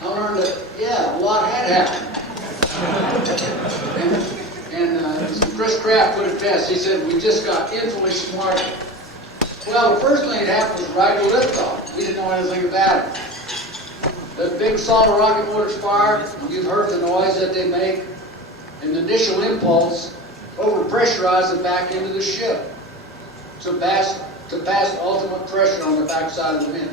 I learned that, yeah, a lot had happened. and Chris Kraft put it best. He said, we just got infinitely smarter. Well, the first thing that happened was right to liftoff. We didn't know anything about it. The big solid rocket motors fire, you've heard the noise that they make, and the initial impulse overpressurized it back into the ship to pass ultimate pressure on the backside of the wind.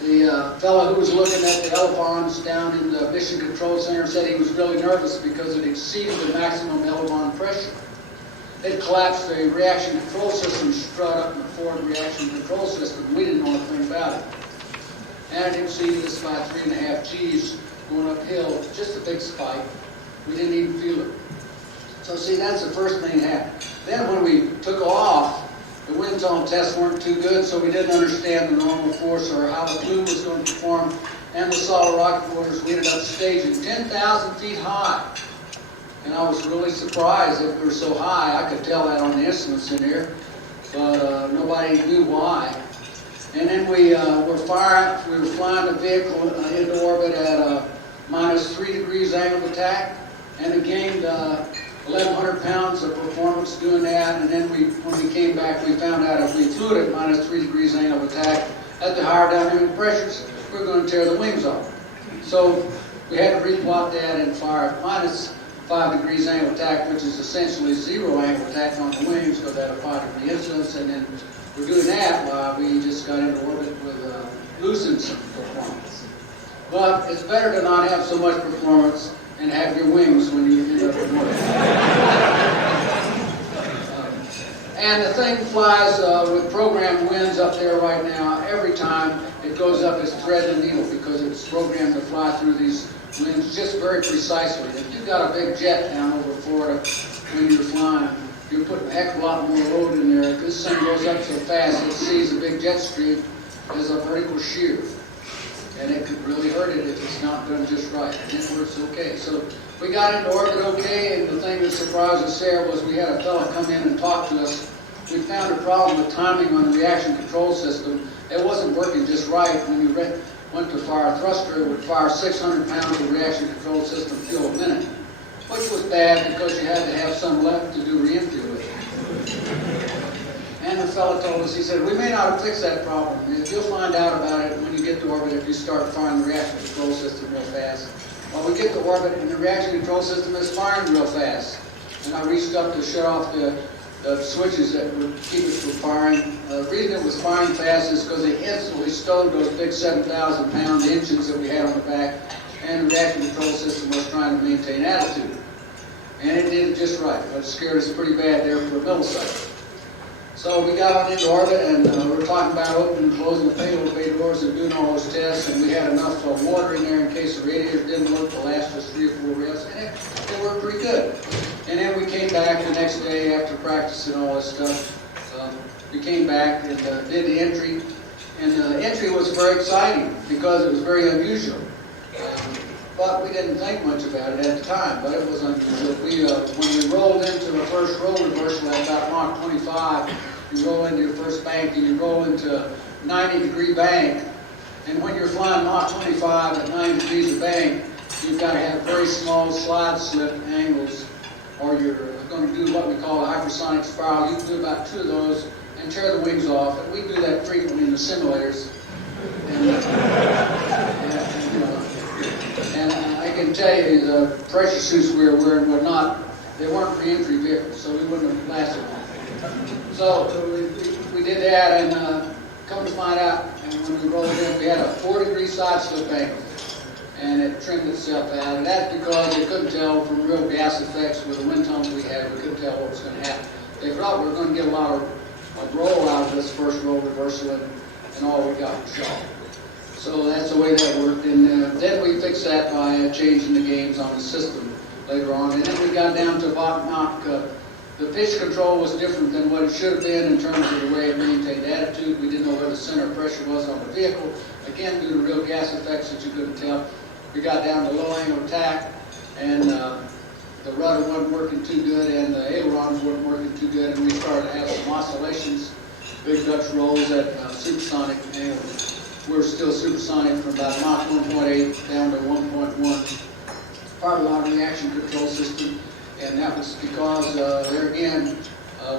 The fellow who was looking at the elevons down in the Mission Control Center said he was really nervous because it exceeded the maximum elevon pressure. It collapsed the reaction control system strut up in the forward reaction control system. We didn't know anything about it. And it exceeded us by 3.5 Gs going uphill, just a big spike. We didn't even feel it. So see, that's the first thing that happened. Then when we took off, the wind zone tests weren't too good, so we didn't understand the normal force or how the fluid was going to perform. And the solid rocket motors, we ended up staging 10,000 feet high. And I was really surprised that we were so high. I could tell that on the instruments in here, but nobody knew why. And then we were flying the vehicle into orbit at minus 3 degrees angle of attack, and it gained 1,100 pounds of performance doing that. And then when we came back, we found out if we flew it at minus 3 degrees angle of attack at the higher dynamic pressures, we were going to tear the wings off. So we had to replot that and fire at minus 5 degrees angle of attack, which is essentially 0 angle of attack on the wings because that 5 degree incidence. And then we're doing that while we just got into orbit with losing some performance. But it's better to not have so much performance and have your wings when you end up in orbit. And the thing flies with programmed winds up there right now. Every time it goes up, it's thread the needle because it's programmed to fly through these winds just very precisely. If you've got a big jet down over Florida when you're flying, you're putting a heck of a lot more load in there. If this thing goes up so fast, it sees a big jet stream as a vertical shear. And it could really hurt it if it's not done just right. And it works okay. So we got into orbit okay, and the thing that surprised us there was we had a fellow come in and talk to us. We found a problem with timing on the reaction control system. It wasn't working just right. When you went to fire a thruster, it would fire 600 pounds of reaction control system fuel a minute, which was bad because you had to have some left to do re-entry with. And the fellow told us, he said, we may not have fixed that problem. You'll find out about it when you get to orbit if you start firing the reaction control system real fast. Well, we get to orbit and the reaction control system is firing real fast. And I reached up to shut off the switches that would keep it from firing. The reason it was firing fast is because they instantly stowed those big 7,000 pound engines that we had on the back, and the reaction control system was trying to maintain attitude. And it did it just right, but it scared us pretty bad there for a millisecond. So we got on into orbit, and we were talking about opening and closing the payload bay doors and doing all those tests, and we had enough water in there in case the radiator didn't work to last us 3 or 4 revs, and it worked pretty good. And then we came back the next day after practicing all this stuff. We came back and did the entry, and the entry was very exciting because it was very unusual. But we didn't think much about it at the time, but it was unusual. When we rolled into the first roll reversal at about Mach 25, you roll into your first bank and you roll into 90-degree bank. And when you're flying Mach 25 at 90 degrees of bank, you've got to have very small slide slip angles, or you're going to do what we call a hypersonic spiral. You can do about 2 of those and tear the wings off. And we do that frequently in the simulators. And I can tell you the pressure suits we were wearing they weren't re-entry vehicles, so we wouldn't have lasted long. So we did that, and come to find out, and when we rolled in, we had a 4-degree side slip angle, and it trimmed itself out. And that's because they couldn't tell from real gas effects with the wind tunnels we had. We couldn't tell what was going to happen. They thought we were going to get a lot of roll out of this first roll reversal, and all we got was shock. So that's the way that worked, and then we fixed that by changing the games on the system later on. And then we got down to Mach. The pitch control was different than what it should have been in terms of the way it maintained attitude. We didn't know where the center of pressure was on the vehicle. Again, due to real gas effects that you couldn't tell. We got down to low angle attack, and the rudder wasn't working too good, and the ailerons weren't working too good, and we started to have some oscillations, big Dutch rolls at supersonic angles. we're still supersonic from about Mach 1.8 down to 1.1. Part of our reaction control system, and that was because there again,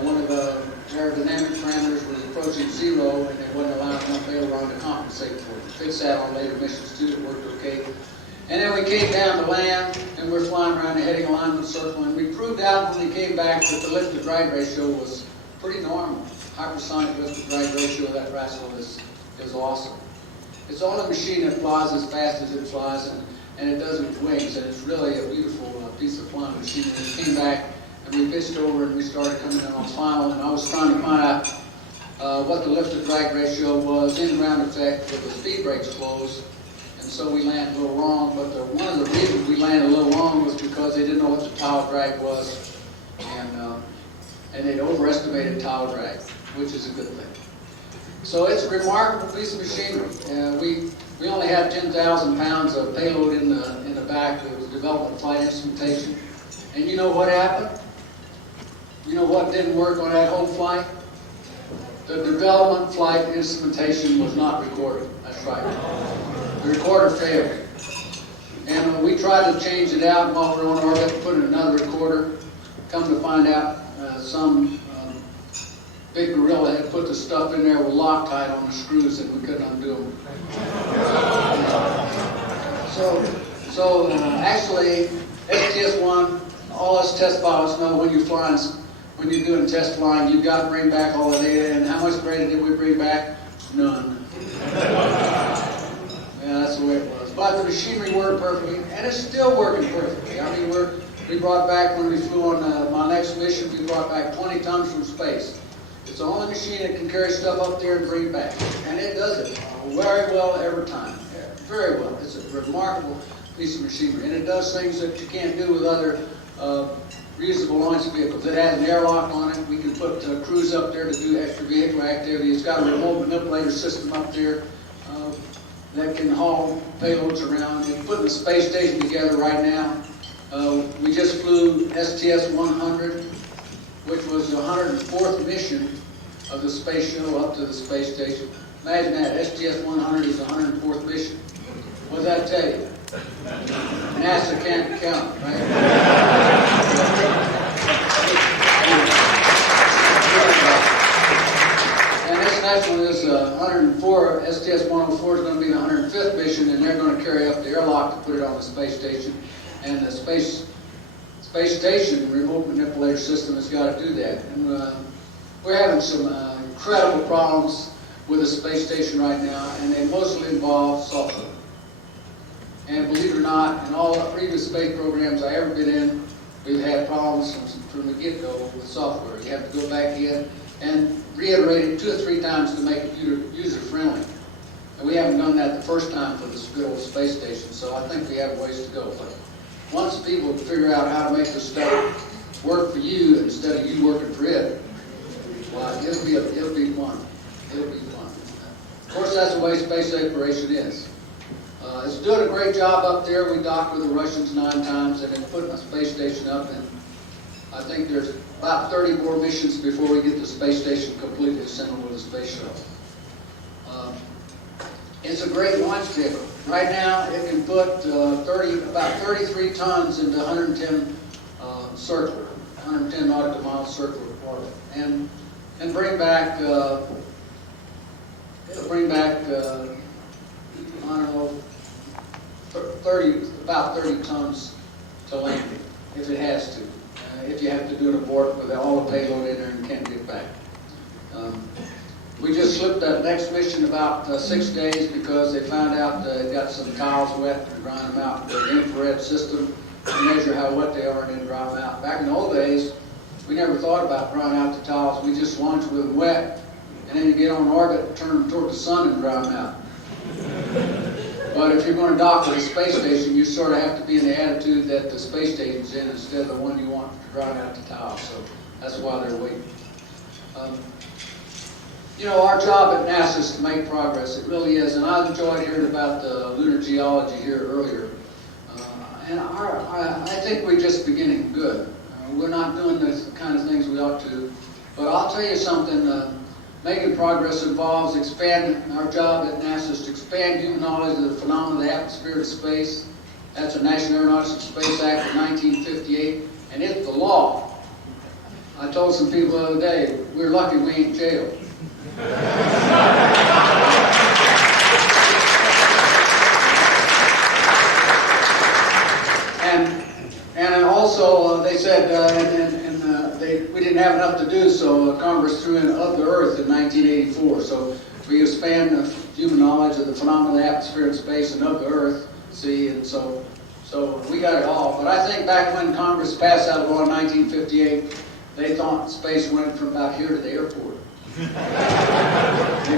one of the aerodynamic parameters was approaching zero, and they wasn't allowing enough aileron to compensate for it. We fixed that on later missions too, it worked okay. And then we came down to land, and we're flying around the heading alignment circle, and we proved out when we came back that the lift-to-drag ratio was pretty normal. Hypersonic lift-to-drag ratio of that rascal is awesome. It's the only machine that flies as fast as it flies, and it does it with wings, and it's really a beautiful piece of flying machine. And we came back, and we pitched over, and we started coming in on final, and I was trying to find out what the lift-to-drag ratio was in ground effect with the speed brakes closed, and so we landed a little wrong. But one of the reasons we landed a little wrong was because they didn't know what the tower drag was, and they'd overestimated tower drag, which is a good thing. So it's a remarkable piece of machinery. We only had 10,000 pounds of payload in the back. It was development flight instrumentation. And you know what happened? You know what didn't work on that whole flight? The development flight instrumentation was not recorded. That's right. The recorder failed. And when we tried to change it out while we were on orbit, put in another recorder, come to find out some big gorilla had put the stuff in there with Loctite on the screws, and we couldn't undo them. So actually, STS-1, all us test pilots know when you're doing test flying, you've got to bring back all the data. And how much data did we bring back? None. Yeah, that's the way it was. But the machinery worked perfectly, and it's still working perfectly. I mean, we brought back, when we flew on my next mission, we brought back 20 tons from space. It's the only machine that can carry stuff up there and bring it back. And it does it very well every time. Yeah, very well. It's a remarkable piece of machinery. And it does things that you can't do with other reusable launch vehicles. It has an airlock on it. We can put crews up there to do extravehicular activity. It's got a remote manipulator system up there that can haul payloads around. We're putting the space station together right now. We just flew STS-100, which was the 104th mission of the space shuttle up to the space station. Imagine that, STS-100 is the 104th mission. What does that tell you? NASA can't count, right? And this next one is 104, STS-104 is going to be the 105th mission, and they're going to carry up the airlock to put it on the space station. And the space station remote manipulator system has got to do that. And we're having some incredible problems with the space station right now, and they mostly involve software. And believe it or not, in all the previous space programs I've ever been in, we've had problems from the get-go with software. You have to go back in and reiterate it 2 or 3 times to make it user-friendly. And we haven't done that the first time for this good old space station, so I think we have a ways to go. But once people figure out how to make the stuff work for you instead of you working for it, well, it'll be fun. It'll be fun. Of course, that's the way space exploration is. It's doing a great job up there. We docked with the Russians 9 times and then putting a space station up, and I think there's about 30 more missions before we get the space station completely assembled with a space shuttle. It's a great launch vehicle. Right now, it can put about 33 tons into 110 circular, 110 nautical miles circular orbit, and bring back. It'll bring back. I don't know, about 30 tons to land if it has to. If you have to do an abort with all the payload in there and can't get back. We just slipped that next mission about 6 days because they found out it got some tiles wet and grind them out with the infrared system to measure how wet they are and then dry them out. Back in the old days, we never thought about drying out the tiles. We just launched with them wet, and then you get on orbit, turn them toward the sun and dry them out. But if you're going to dock with a space station, you sort of have to be in the attitude that the space station's in instead of the one you want to dry out the tile. So that's why they're waiting. You know, our job at NASA is to make progress. It really is. And I enjoyed hearing about the lunar geology here earlier. And I think we're just beginning good. We're not doing the kind of things we ought to. But I'll tell you something. making progress involves expanding. Our job at NASA is to expand human knowledge of the phenomena of the atmosphere and space. That's the National Aeronautics and Space Act of 1958, and it's the law. I told some people the other day, we're lucky we ain't jailed. And also they said, we didn't have enough to do, so Congress threw in Of the Earth in 1984. So we expand human knowledge of the phenomena of the atmosphere and space and of the Earth. See, and so we got it all. But I think back when Congress passed that law in 1958, they thought space went from about here to the airport.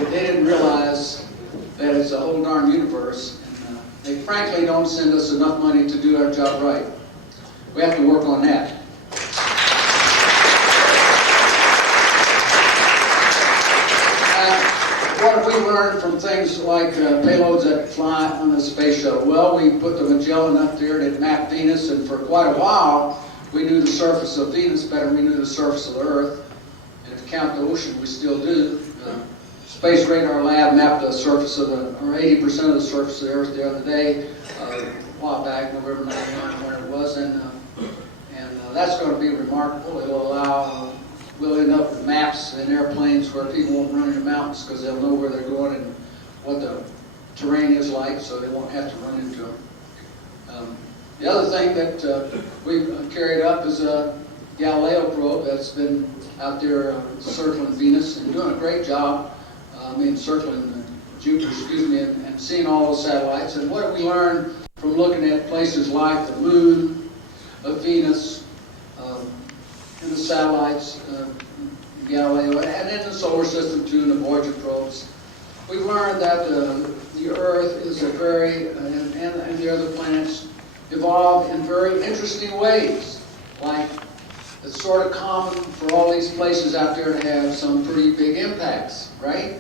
They didn't realize that it's a whole darn universe. And they frankly don't send us enough money to do our job right. We have to work on that. What have we learned from things like payloads that fly on the space shuttle? Well, we put the Magellan up there and it mapped Venus, and for quite a while we knew the surface of Venus better than we knew the surface of the Earth. And to count the ocean, we still do. Space Radar Lab mapped the surface of or 80% of the surface of the Earth the other day, a while back, November 99, when it was, and that's going to be remarkable. It'll allow, we'll end up with maps in airplanes where people won't run into mountains because they'll know where they're going and what the terrain is like, so they won't have to run into them. The other thing that we've carried up is a Galileo probe that's been out there circling Venus and doing a great job. Circling Jupiter, and seeing all those satellites. And what have we learned from looking at places like the Moon, Venus, and the satellites, Galileo, and in the solar system too, and the Voyager probes? We've learned that the Earth is and the other planets evolved in very interesting ways. Like, it's sort of common for all these places out there to have some pretty big impacts, right?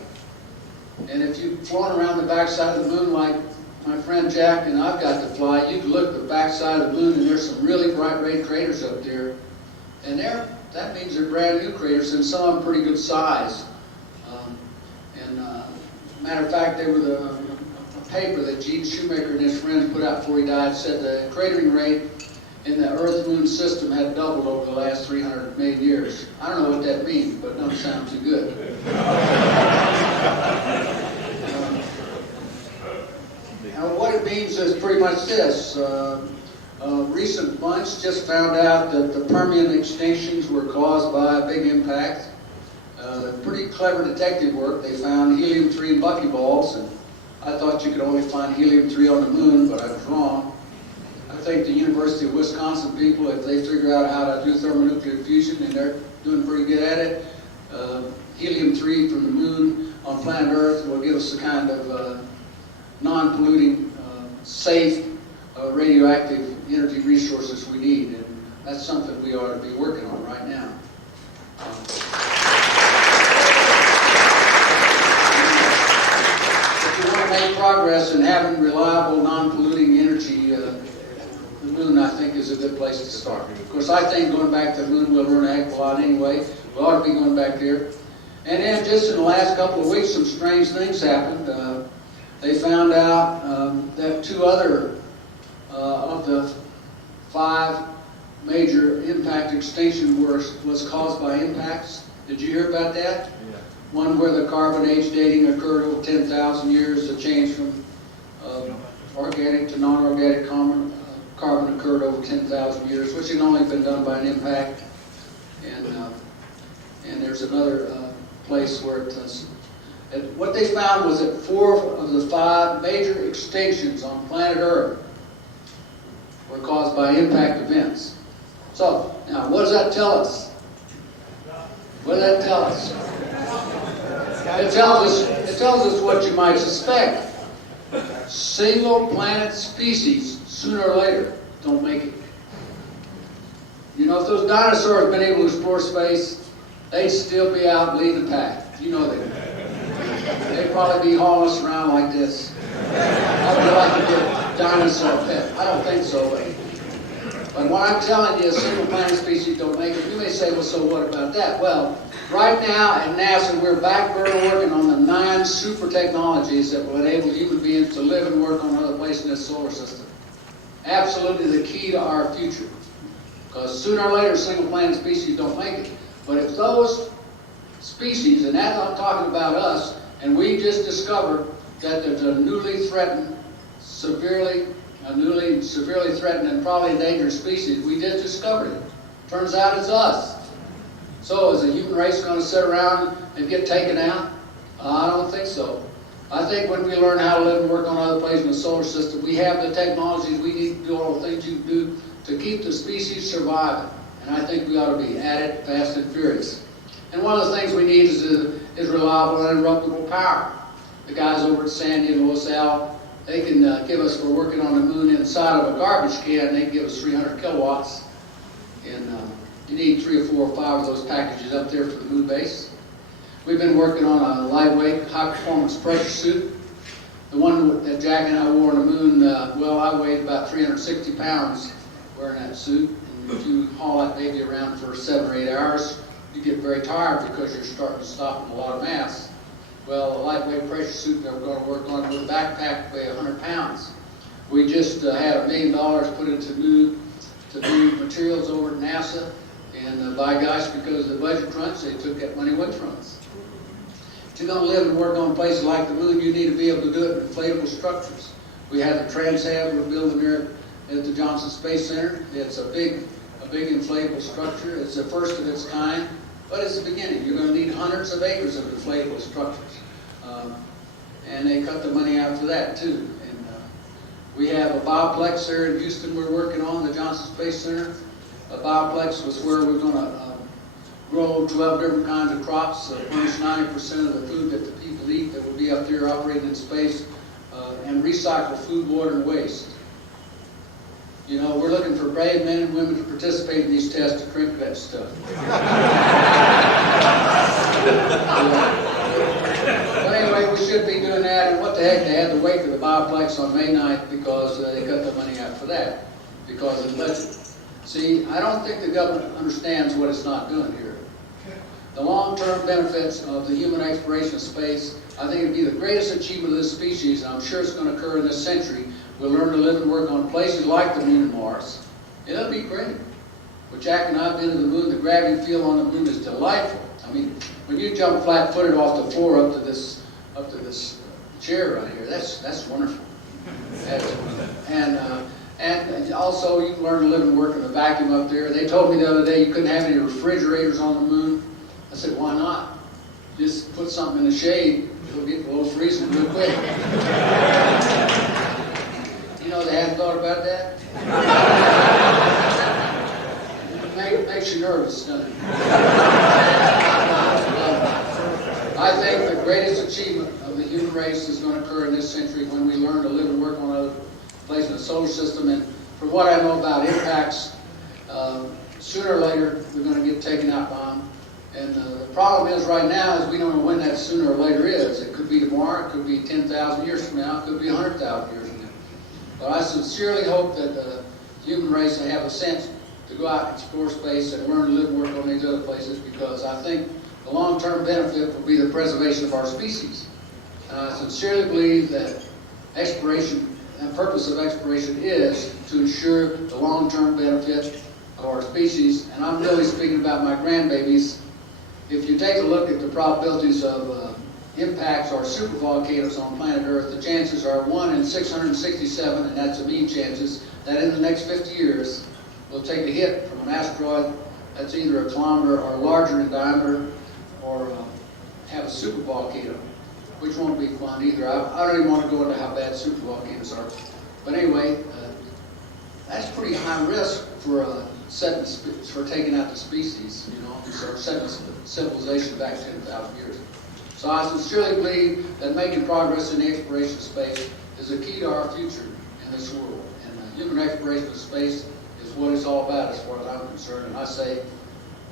And if you've flown around the backside of the moon like my friend Jack and I've got to fly, you can look at the backside of the moon and there's some really bright red craters up there. And that means they're brand new craters, and some of them pretty good size. Matter of fact, they were a paper that Gene Shoemaker and his friends put out before he died, said the cratering rate in the Earth-Moon system had doubled over the last 300 million years. I don't know what that means, but it doesn't sound too good. What it means is pretty much this. A recent bunch just found out that the Permian extinctions were caused by a big impact. Pretty clever detective work. They found helium-3 in buckyballs, and I thought you could only find helium-3 on the moon, but I was wrong. I think the University of Wisconsin people, if they figure out how to do thermonuclear fusion, and they're doing pretty good at it, helium-3 from the moon on planet Earth will give us the kind of non-polluting, safe, radioactive energy resources we need, and that's something we ought to be working on right now. If you want to make progress in having reliable, non-polluting energy, the moon, I think, is a good place to start. Of course, I think going back to the moon, we'll learn a heck of a lot anyway. We ought to be going back there. And then just in the last couple of weeks, some strange things happened. They found out that 2 other of the 5 major impact extinction was caused by impacts. Did you hear about that? Yeah. One where the carbon age dating occurred over 10,000 years. The change from organic to non-organic carbon occurred over 10,000 years, which had only been done by an impact. And there's another place where what they found was that 4 of the 5 major extinctions on planet Earth were caused by impact events. So, now, what does that tell us? What does that tell us? It tells us what you might suspect. Single planet species, sooner or later, don't make it. You know, if those dinosaurs had been able to explore space, they'd still be out leading the pack. You know they would. They'd probably be hauling us around like this. I would like to get a dinosaur pet. I don't think so. But what I'm telling you is single planet species don't make it. You may say, well, so what about that? Well, right now at NASA, we're back burner working on the 9 super technologies that will enable human beings to live and work on other places in this solar system. Absolutely the key to our future. Because sooner or later, single planet species don't make it. But if those species, and that's I'm talking about us, and we just discovered that there's a newly threatened, severely threatened and probably endangered species. We just discovered it. Turns out it's us. So is the human race going to sit around and get taken out? I don't think so. I think when we learn how to live and work on other places in the solar system, we have the technologies we need to do all the things you can do to keep the species surviving. And I think we ought to be at it fast and furious. And one of the things we need is reliable and uninterruptible power. The guys over at Sandy and LaSalle, they can give us, for working on the moon inside of a garbage can, they can give us 300 kilowatts. And you need 3 or 4 or 5 of those packages up there for the moon base. We've been working on a lightweight, high-performance pressure suit. The one that Jack and I wore on the moon, well, I weighed about 360 pounds wearing that suit. And if you haul that baby around for 7 or 8 hours, you get very tired because you're starting to stop in a lot of mass. Well, a lightweight pressure suit that we're going to work on with a backpack weigh 100 pounds. We just had $1 million put into new materials over at NASA, and by gosh, because of the budget crunch, they took that money away from us. If you're going to live and work on places like the moon, you need to be able to do it in inflatable structures. We have the Transhab we're building there at the Johnson Space Center. It's a big inflatable structure. It's the first of its kind. But it's the beginning. You're going to need hundreds of acres of inflatable structures. And they cut the money out for that, too. And we have a bioplex here in Houston we're working on, the Johnson Space Center. A bioplex was where we're going to grow 12 different kinds of crops, furnish 90% of the food that the people eat that will be up there operating in space, and recycle food, water, and waste. You know, we're looking for brave men and women to participate in these tests to crank that stuff. But anyway, we should be doing that. And what the heck, they had to wait for the bioplex on May 9th because they cut the money out for that, because of the budget. See, I don't think the government understands what it's not doing here. The long-term benefits of the human exploration of space, I think it'd be the greatest achievement of this species, and I'm sure it's going to occur in this century. We'll learn to live and work on places like the moon and Mars. It'll be great. But Jack and I have been to the moon. The gravity field on the moon is delightful. I mean, when you jump flat-footed off the floor up to this chair right here, that's wonderful. And also, you can learn to live and work in a vacuum up there. They told me the other day you couldn't have any refrigerators on the moon. I said, why not? Just put something in the shade. It'll get below freezing real quick. You know, they hadn't thought about that. It makes you nervous, doesn't it? I think the greatest achievement of the human race is going to occur in this century when we learn to live and work on other places in the solar system. And from what I know about impacts, sooner or later we're going to get taken out by them. And the problem is right now is we don't know when that sooner or later is. It could be tomorrow, it could be 10,000 years from now, it could be 100,000 years from now. But I sincerely hope that the human race will have a sense to go out and explore space and learn to live and work on these other places, because I think the long-term benefit will be the preservation of our species. And I sincerely believe that exploration, and the purpose of exploration is to ensure the long-term benefit of our species. And I'm really speaking about my grandbabies. If you take a look at the probabilities of impacts or supervolcanoes on planet Earth, the chances are 1 in 667, and that's the mean chances, that in the next 50 years we'll take a hit from an asteroid that's either a kilometer or larger in diameter, or have a supervolcano, which won't be fun either. I don't even want to go into how bad supervolcanoes are. But anyway, that's pretty high risk for taking out the species, you know, or setting civilization back 10,000 years. So I sincerely believe that making progress in the exploration of space is a key to our future in this world. And human exploration of space is what it's all about as far as I'm concerned. And I say,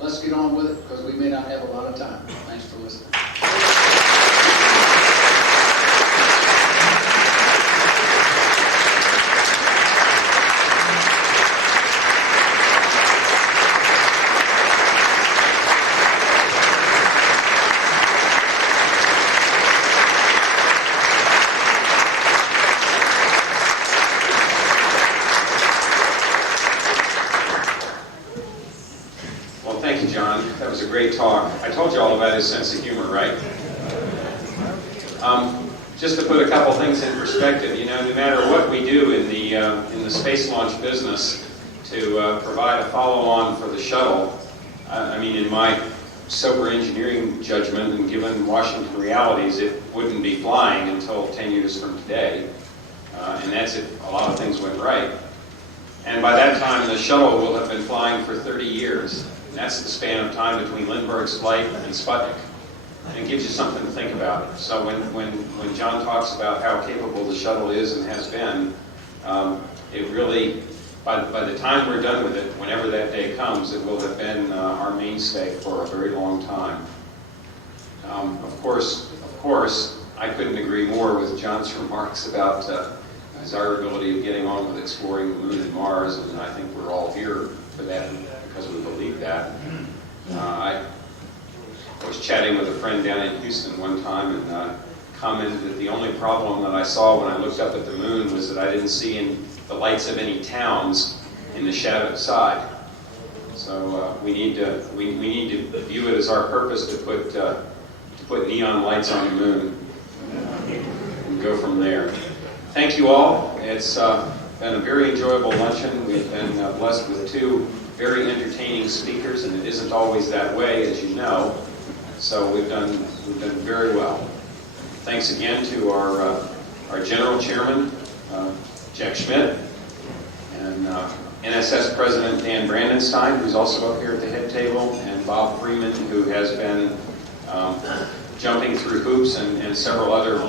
let's get on with it, because we may not have a lot of time. Thanks for listening. I told you all about his sense of humor, right? Just to put a couple things in perspective, you know, no matter what we do in the space launch business to provide a follow-on for the shuttle, I mean, in my sober engineering judgment and given Washington realities, it wouldn't be flying until 10 years from today. And that's if a lot of things went right. And by that time, the shuttle will have been flying for 30 years. And that's the span of time between Lindbergh's flight and Sputnik. And it gives you something to think about. So when John talks about how capable the shuttle is and has been, it really, by the time we're done with it, whenever that day comes, it will have been our mainstay for a very long time. Of course, I couldn't agree more with John's remarks about desirability of getting on with exploring the Moon and Mars, and I think we're all here for that because we believe that. I was chatting with a friend down in Houston one time and commented that the only problem that I saw when I looked up at the Moon was that I didn't see the lights of any towns in the shadowed side. So we need to view it as our purpose to put neon lights on the Moon and go from there. Thank you all. It's been a very enjoyable luncheon. We've been blessed with two very entertaining speakers, and it isn't always that way, as you know. So we've done very well. Thanks again to our General Chairman, Jack Schmitt, and NSS President Dan Brandenstein, who's also up here at the head table, and Bob Freeman, who has been jumping through hoops and several other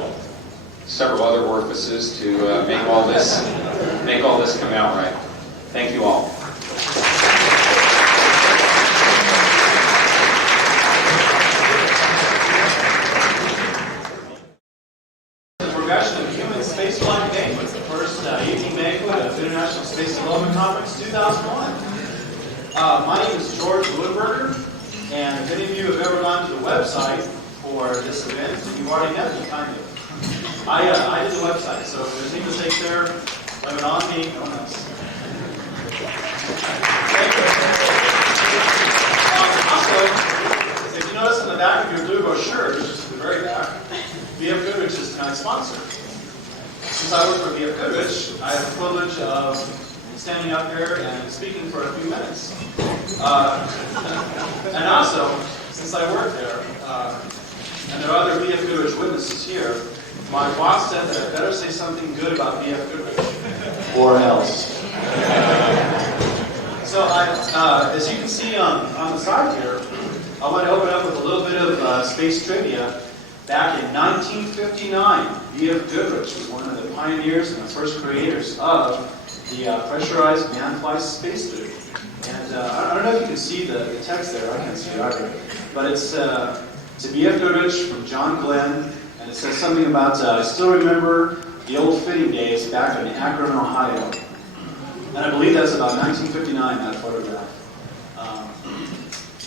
orifices to make all this come out right. Thank you all. Progression of Human Spaceflight Banquet, the first evening banquet of International Space Development Conference 2001. My name is George Leuenberger, and if any of you have ever gone to the website for this event, you've already met me, kind of. I did the website, so if there's any mistakes there, blame it on me, no one else. Also, if you notice on the back of your blue brochure, which is the very back, V.F. Goodrich is tonight's sponsor. Since I work for V.F. Goodrich, I have the privilege of standing up here and speaking for a few minutes. And also, since I work there, and there are other V.F. Goodrich witnesses here, my boss said that I better say something good about V.F. Goodrich, or else. So, as you can see on the side here, I want to open up with a little bit of space trivia. Back in 1959, V.F. Goodrich was one of the pioneers and the first creators of the pressurized man-fly spacesuit. And I don't know if you can see the text there. I can't see it either. But it's to V.F. Goodrich from John Glenn. And it says something about, I still remember the old fitting days back in Akron, Ohio. And I believe that's about 1959, that photograph.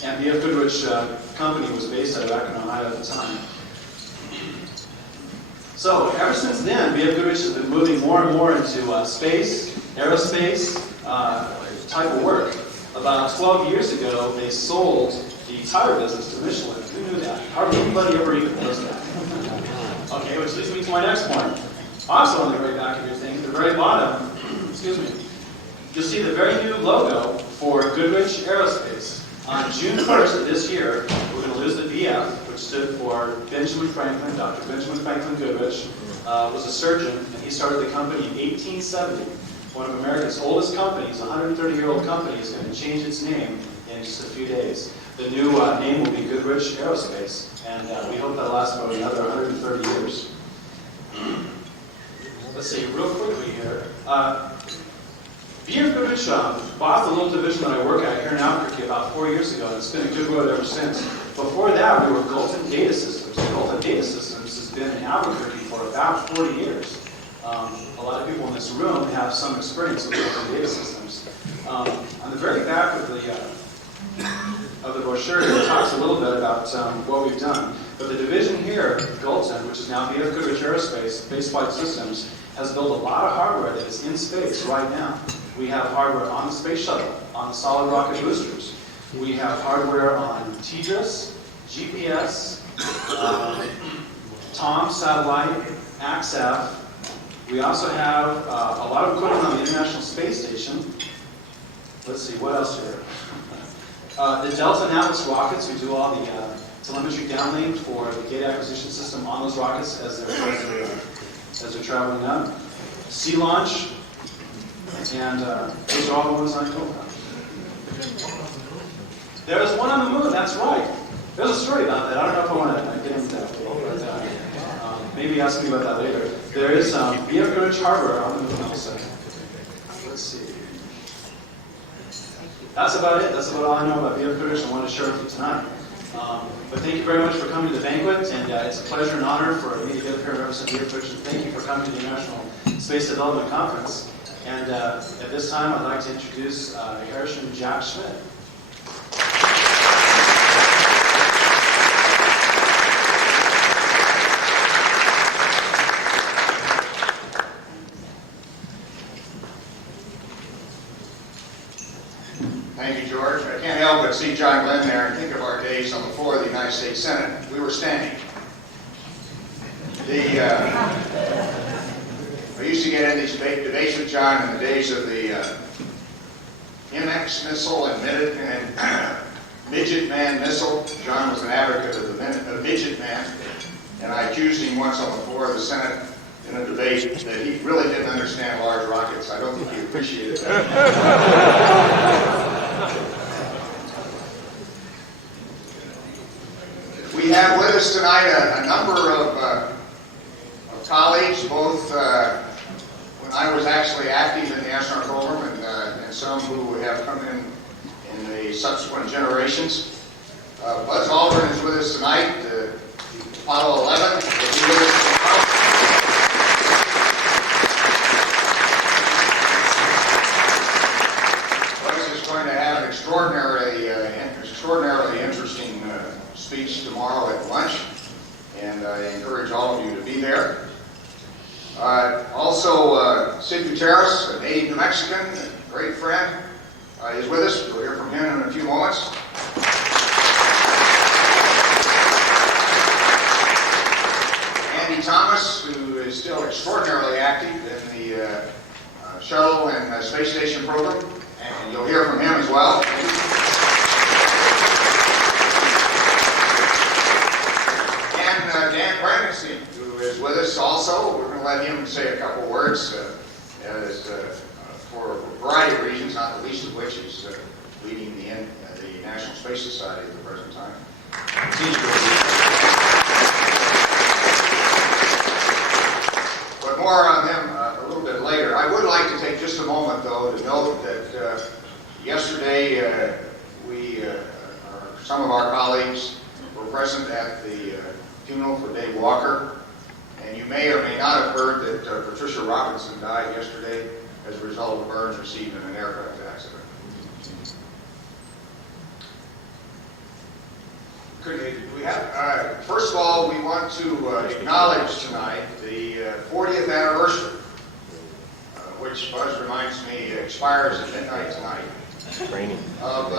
And V.F. Goodrich company was based out of Akron, Ohio at the time. So, ever since then, V.F. Goodrich has been moving more and more into space, aerospace type of work. About 12 years ago, they sold the tire business to Michelin. Who knew that? Hardly anybody ever even knows that. Okay, which leads me to my next point. Also on the very back of your thing, at the very bottom, excuse me, you'll see the very new logo for Goodrich Aerospace. On June 1st of this year, we're going to lose the BF, which stood for Benjamin Franklin. Dr. Benjamin Franklin Goodrich was a surgeon, and he started the company in 1870. One of America's oldest companies, a 130-year-old company, is going to change its name in just a few days. The new name will be Goodrich Aerospace, and we hope that'll last for another 130 years. Let's see, real quickly here. V.F. Goodrich bought the little division that I work at here in Albuquerque about 4 years ago, and it's been a good road ever since. Before that, we were Gulton Data Systems. Gulton Data Systems has been in Albuquerque for about 40 years. A lot of people in this room have some experience with Gulton Data Systems. On the very back of the brochure, it talks a little bit about what we've done. But the division here, Gulton, which is now V.F. Goodrich Aerospace, Spaceflight Systems, has built a lot of hardware that is in space right now. We have hardware on the space shuttle, on the solid rocket boosters. We have hardware on TDRS, GPS, TOM satellite, AXAF. We also have a lot of equipment on the International Space Station. Let's see, what else here? The Delta Navis rockets, we do all the telemetry downlink for the data acquisition system on those rockets as they're traveling up. Sea launch, and those are all the ones I know about. There's one on the moon, that's right. There's a story about that. I don't know if I want to get into that, but maybe ask me about that later. There is BF Greenwich Harbor on the moon also. Let's see. That's about it. That's about all I know about BF Greenwich. I wanted to share with you tonight. But thank you very much for coming to the banquet, and it's a pleasure and honor for me to get up here and represent BF Greenwich. Thank you for coming to the International Space Development Conference. And at this time, I'd like to introduce Harrison Jack Schmitt. Thank you, George. I can't help but see John Glenn there and think of our days on the floor of the United States Senate. We were standing. I used to get in these debates with John in the days of the MX missile and Midget Man missile. John was an advocate of the Midget Man, and I accused him once on the floor of the Senate in a debate that he really didn't understand large rockets. I don't think he appreciated that. We have with us tonight a number of colleagues, both when I was actually active in the astronaut program and some who have come in the subsequent generations. Buzz Aldrin is with us tonight, Apollo 11. Will be with us tomorrow. Buzz is going to have an extraordinarily interesting speech tomorrow at lunch, and I encourage all of you to be there. Also, Sid Gutierrez, a native New Mexican, a great friend, is with us. We'll hear from him in a few moments. Andy Thomas, who is still extraordinarily active in the shuttle and space station program, and you'll hear from him as well. Dan Brandenstein, who is with us also. We're going to let him say a couple words for a variety of reasons, not the least of which is leading the National Space Society at the present time. But more on him a little bit later. I would like to take just a moment, though, to note that yesterday some of our colleagues were present at the funeral for Dave Walker, and you may or may not have heard that Patricia Robinson died yesterday as a result of burns received in an aircraft accident. First of all, we want to acknowledge tonight the 40th anniversary, which Buzz reminds me expires at midnight tonight, of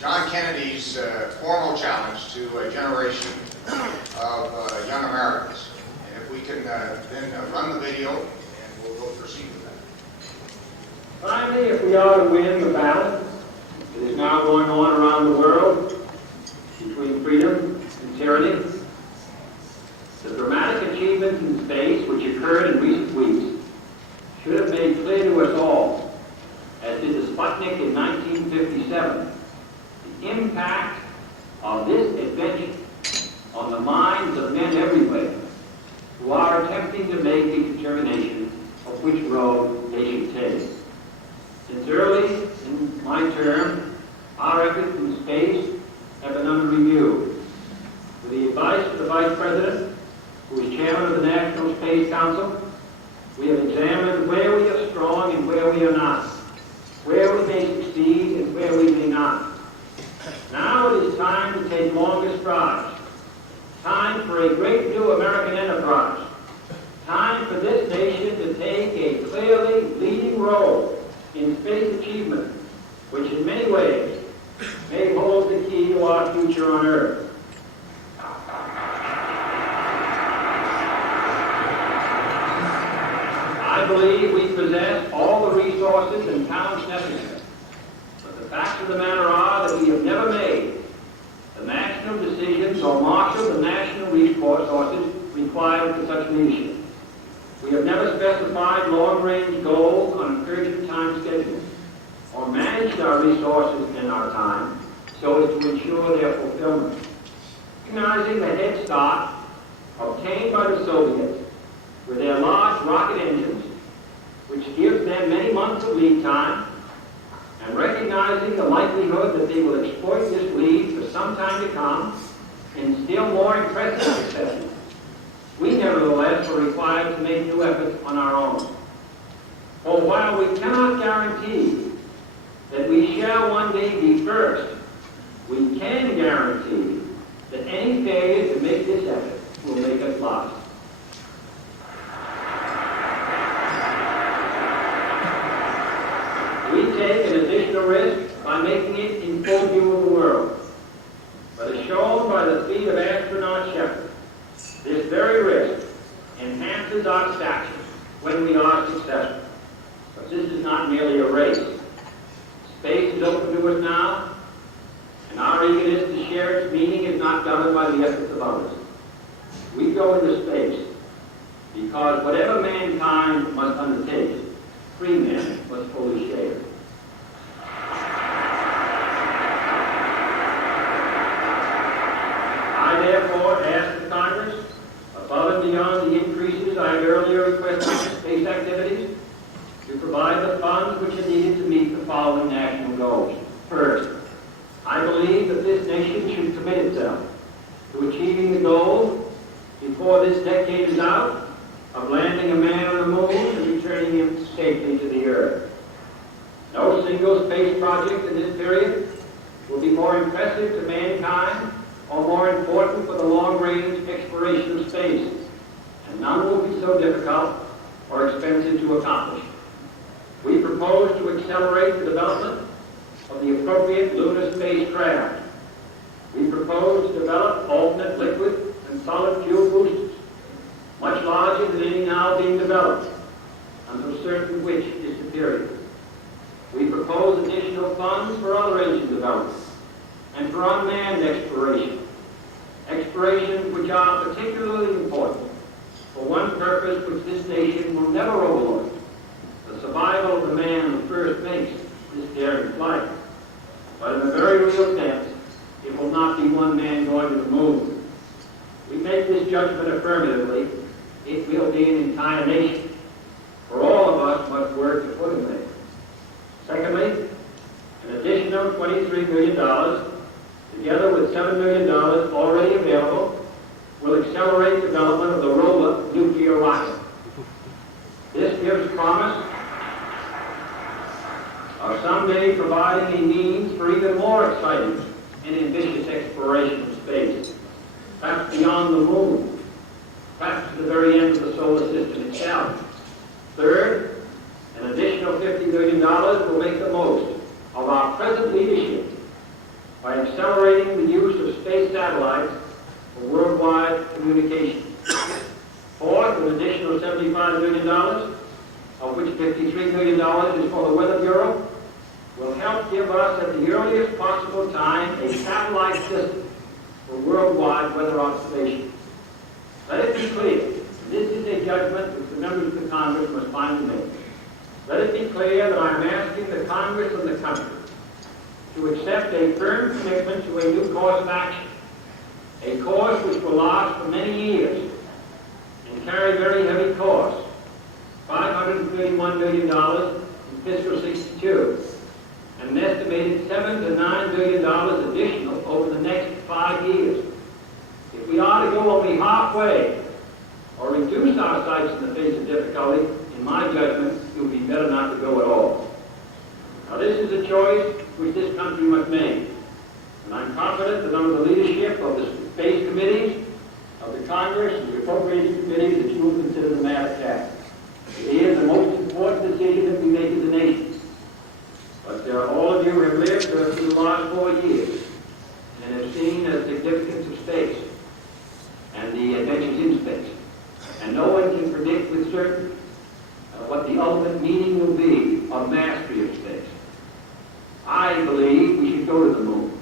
John Kennedy's formal challenge to a generation of young Americans. And if we can then run the video, and we'll proceed with that. Finally, if we are to win the battle that is now going on around the world between freedom and tyranny, the dramatic achievements in space which occurred in recent weeks should have made clear to us all, as did the Sputnik in 1957, the impact of this adventure on the minds of men everywhere who are attempting to make a determination of which road they should take. Since early in my term, our efforts in space have been under review. With the advice of the Vice President, who is Chairman of the National Space Council, we have examined where we are strong and where we are not, where we may succeed and where we may not. Now it is time to take longer strides. Time for a great new American enterprise. Time for this nation to take a clearly leading role in space achievement, which in many ways may hold the key to our future on Earth. resources required for such leadership. We have never specified long-range goals on an urgent time schedule or managed our resources and our time so as to ensure their fulfillment. Recognizing the head start obtained by the Soviets with their large rocket engines, which gives them many months of lead time, and recognizing the likelihood that they will exploit this lead for some time to come in still more impressive successes, we nevertheless are required to make new efforts on our own. For while we cannot guarantee that we shall one day be first, we can guarantee that any failure to make this effort will make us last. We take an additional risk by making it in full view of the world. But as shown by the feat of astronaut Shepard, this very risk enhances our stature when we are successful. But this is not merely a race. Space is open to us now, and our eagerness to share its meaning is not governed by the efforts of others. We go into space because whatever mankind must undertake, free men must fully share. I therefore ask the Congress, above and beyond the increases I have earlier requested in space activities, to provide the funds which are needed to meet the following national goals. First, I believe that this nation should commit itself to achieving the goal before this decade is out of landing a man on the moon and returning him safely to the Earth. No single space project in this period will be more impressive to mankind or more important for the long-range exploration of space, and none will be so difficult or expensive to accomplish. We propose to accelerate the development of the appropriate lunar spacecraft. We propose to develop alternate liquid and solid fuel boosters, much larger than any now being developed, until certain which is superior. We propose additional funds for other engine development and for unmanned exploration, explorations which are particularly important for one purpose which this nation will never overlook: the survival of the man who first makes this daring flight. But in a very real sense, it will not be one man going to the moon. We make this judgment affirmatively. It will be an entire nation, for all of us must work to put him there. Secondly, an additional $23 million, together with $7 million already available, will accelerate development of the roller nuclear rocket. This gives promise of someday providing a means for even more exciting and ambitious exploration of space, perhaps beyond the moon, perhaps to the very end of the solar system itself. Third, an additional $50 million will make the most of our present leadership by accelerating the use of space satellites for worldwide communication. Fourth, an additional $75 million, of which $53 million is for the Weather Bureau, will help give us at the earliest possible time a satellite system for worldwide weather observation. Let it be clear, and this is a judgment which the members of the Congress must finally make. Let it be clear that I am asking the Congress and the country to accept a firm commitment to a new course of action, a course which will last for many years and carry very heavy costs, $531 million in fiscal 62, and an estimated $7 to $9 billion additional over the next 5 years. If we are to go only halfway or reduce our sights in the face of difficulty, in my judgment, it would be better not to go at all. Now, this is a choice which this country must make, and I'm confident that under the leadership of the space committees, of the Congress, and the appropriations committees, that you will consider the matter task. It is the most important decision that we make as a nation. But all of you have lived through the last 4 years and have seen the significance of space and the adventures in space. And no one can predict with certainty what the ultimate meaning will be of mastery of space. I believe we should go to the moon.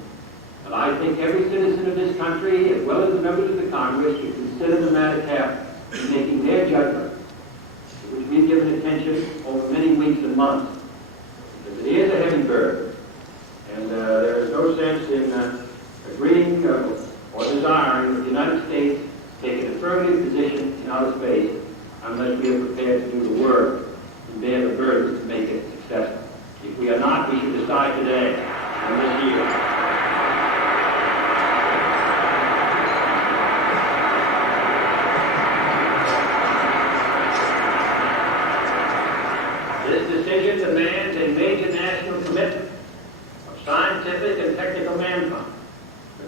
But I think every citizen of this country, as well as the members of the Congress to consider the matter carefully in making their judgment, to which we've given attention over many weeks and months. Because it is a heavy burden, and there is no sense in agreeing or desiring that the United States take an affirmative position in outer space unless we are prepared to do the work and bear the burden to make it successful. If we are not, we should decide today and this year. This decision demands a major national commitment of scientific and technical manpower,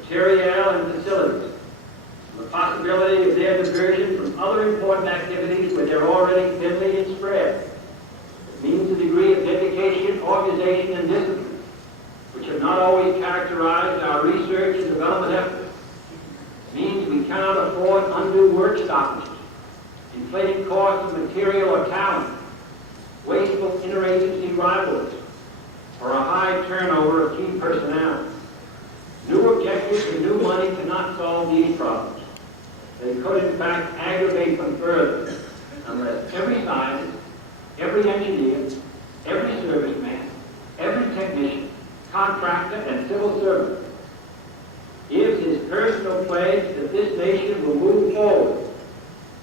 material and facilities, and the possibility of their diversion from other important activities where they're already thinly and spread. It means a degree of dedication, organization, and discipline, which have not always characterized our research and development efforts. It means we cannot afford undue work stoppages, inflating costs of material or talent, wasteful interagency rivalries, or a high turnover of key personnel. New objectives and new money cannot solve these problems. They could, in fact, aggravate them further unless every scientist, every engineer, every serviceman, every technician, contractor, and civil servant gives his personal pledge that this nation will move forward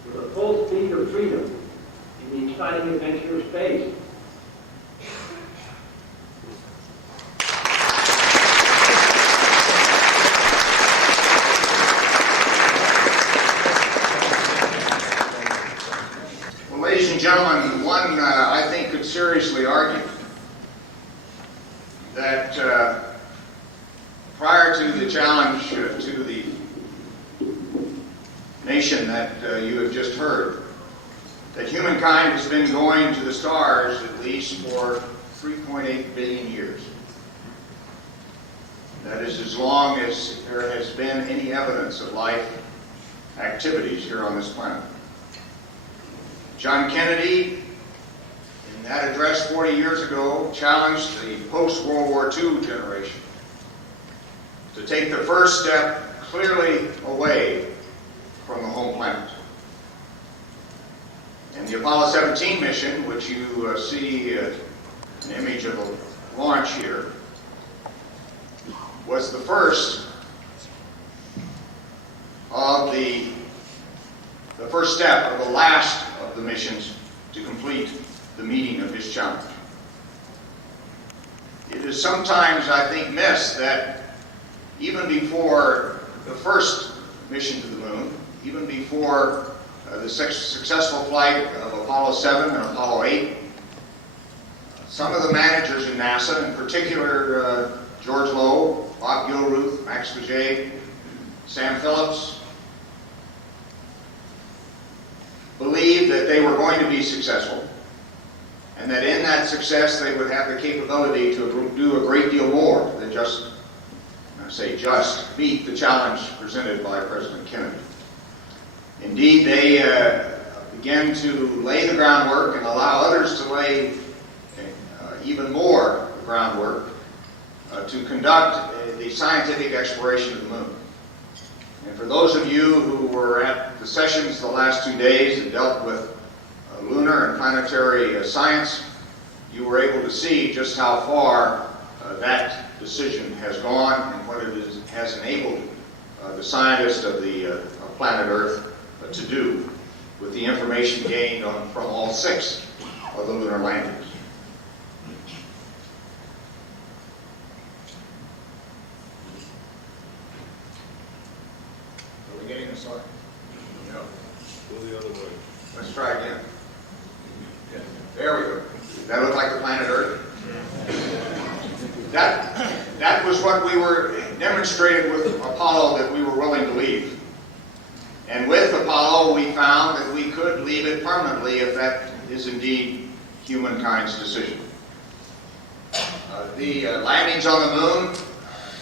with the full speed of freedom in the exciting adventure of space. Well, ladies and gentlemen, one, I think, could seriously argue that prior to the challenge to the nation that you have just heard, that humankind has been going to the stars at least for 3.8 billion years. That is as long as there has been any evidence of life activities here on this planet. John Kennedy, in that address 40 years ago, challenged the post-World War II generation to take the first step clearly away from the home planet. And the Apollo 17 mission, which you see an image of a launch here, was the first of the first step of the last of the missions to complete the meeting of his challenge. It is sometimes, I think, missed that even before the first mission to the moon, even before the successful flight of Apollo 7 and Apollo 8, some of the managers in NASA, in particular George Low, Bob Gilruth, Max Vijay, Sam Phillips, believed that they were going to be successful, and that in that success they would have the capability to do a great deal more than just meet the challenge presented by President Kennedy. Indeed, they began to lay the groundwork and allow others to lay even more groundwork to conduct the scientific exploration of the moon. And for those of you who were at the sessions the last 2 days that dealt with lunar and planetary science, you were able to see just how far that decision has gone and what it has enabled the scientists of planet Earth to do with the information gained from all 6 of the lunar landings. Are we getting this on? No. Go the other way. Let's try again. There we go. Does that look like the planet Earth? That was what we were demonstrated with Apollo, that we were willing to leave. And with Apollo, we found that we could leave it permanently if that is indeed humankind's decision. The landings on the moon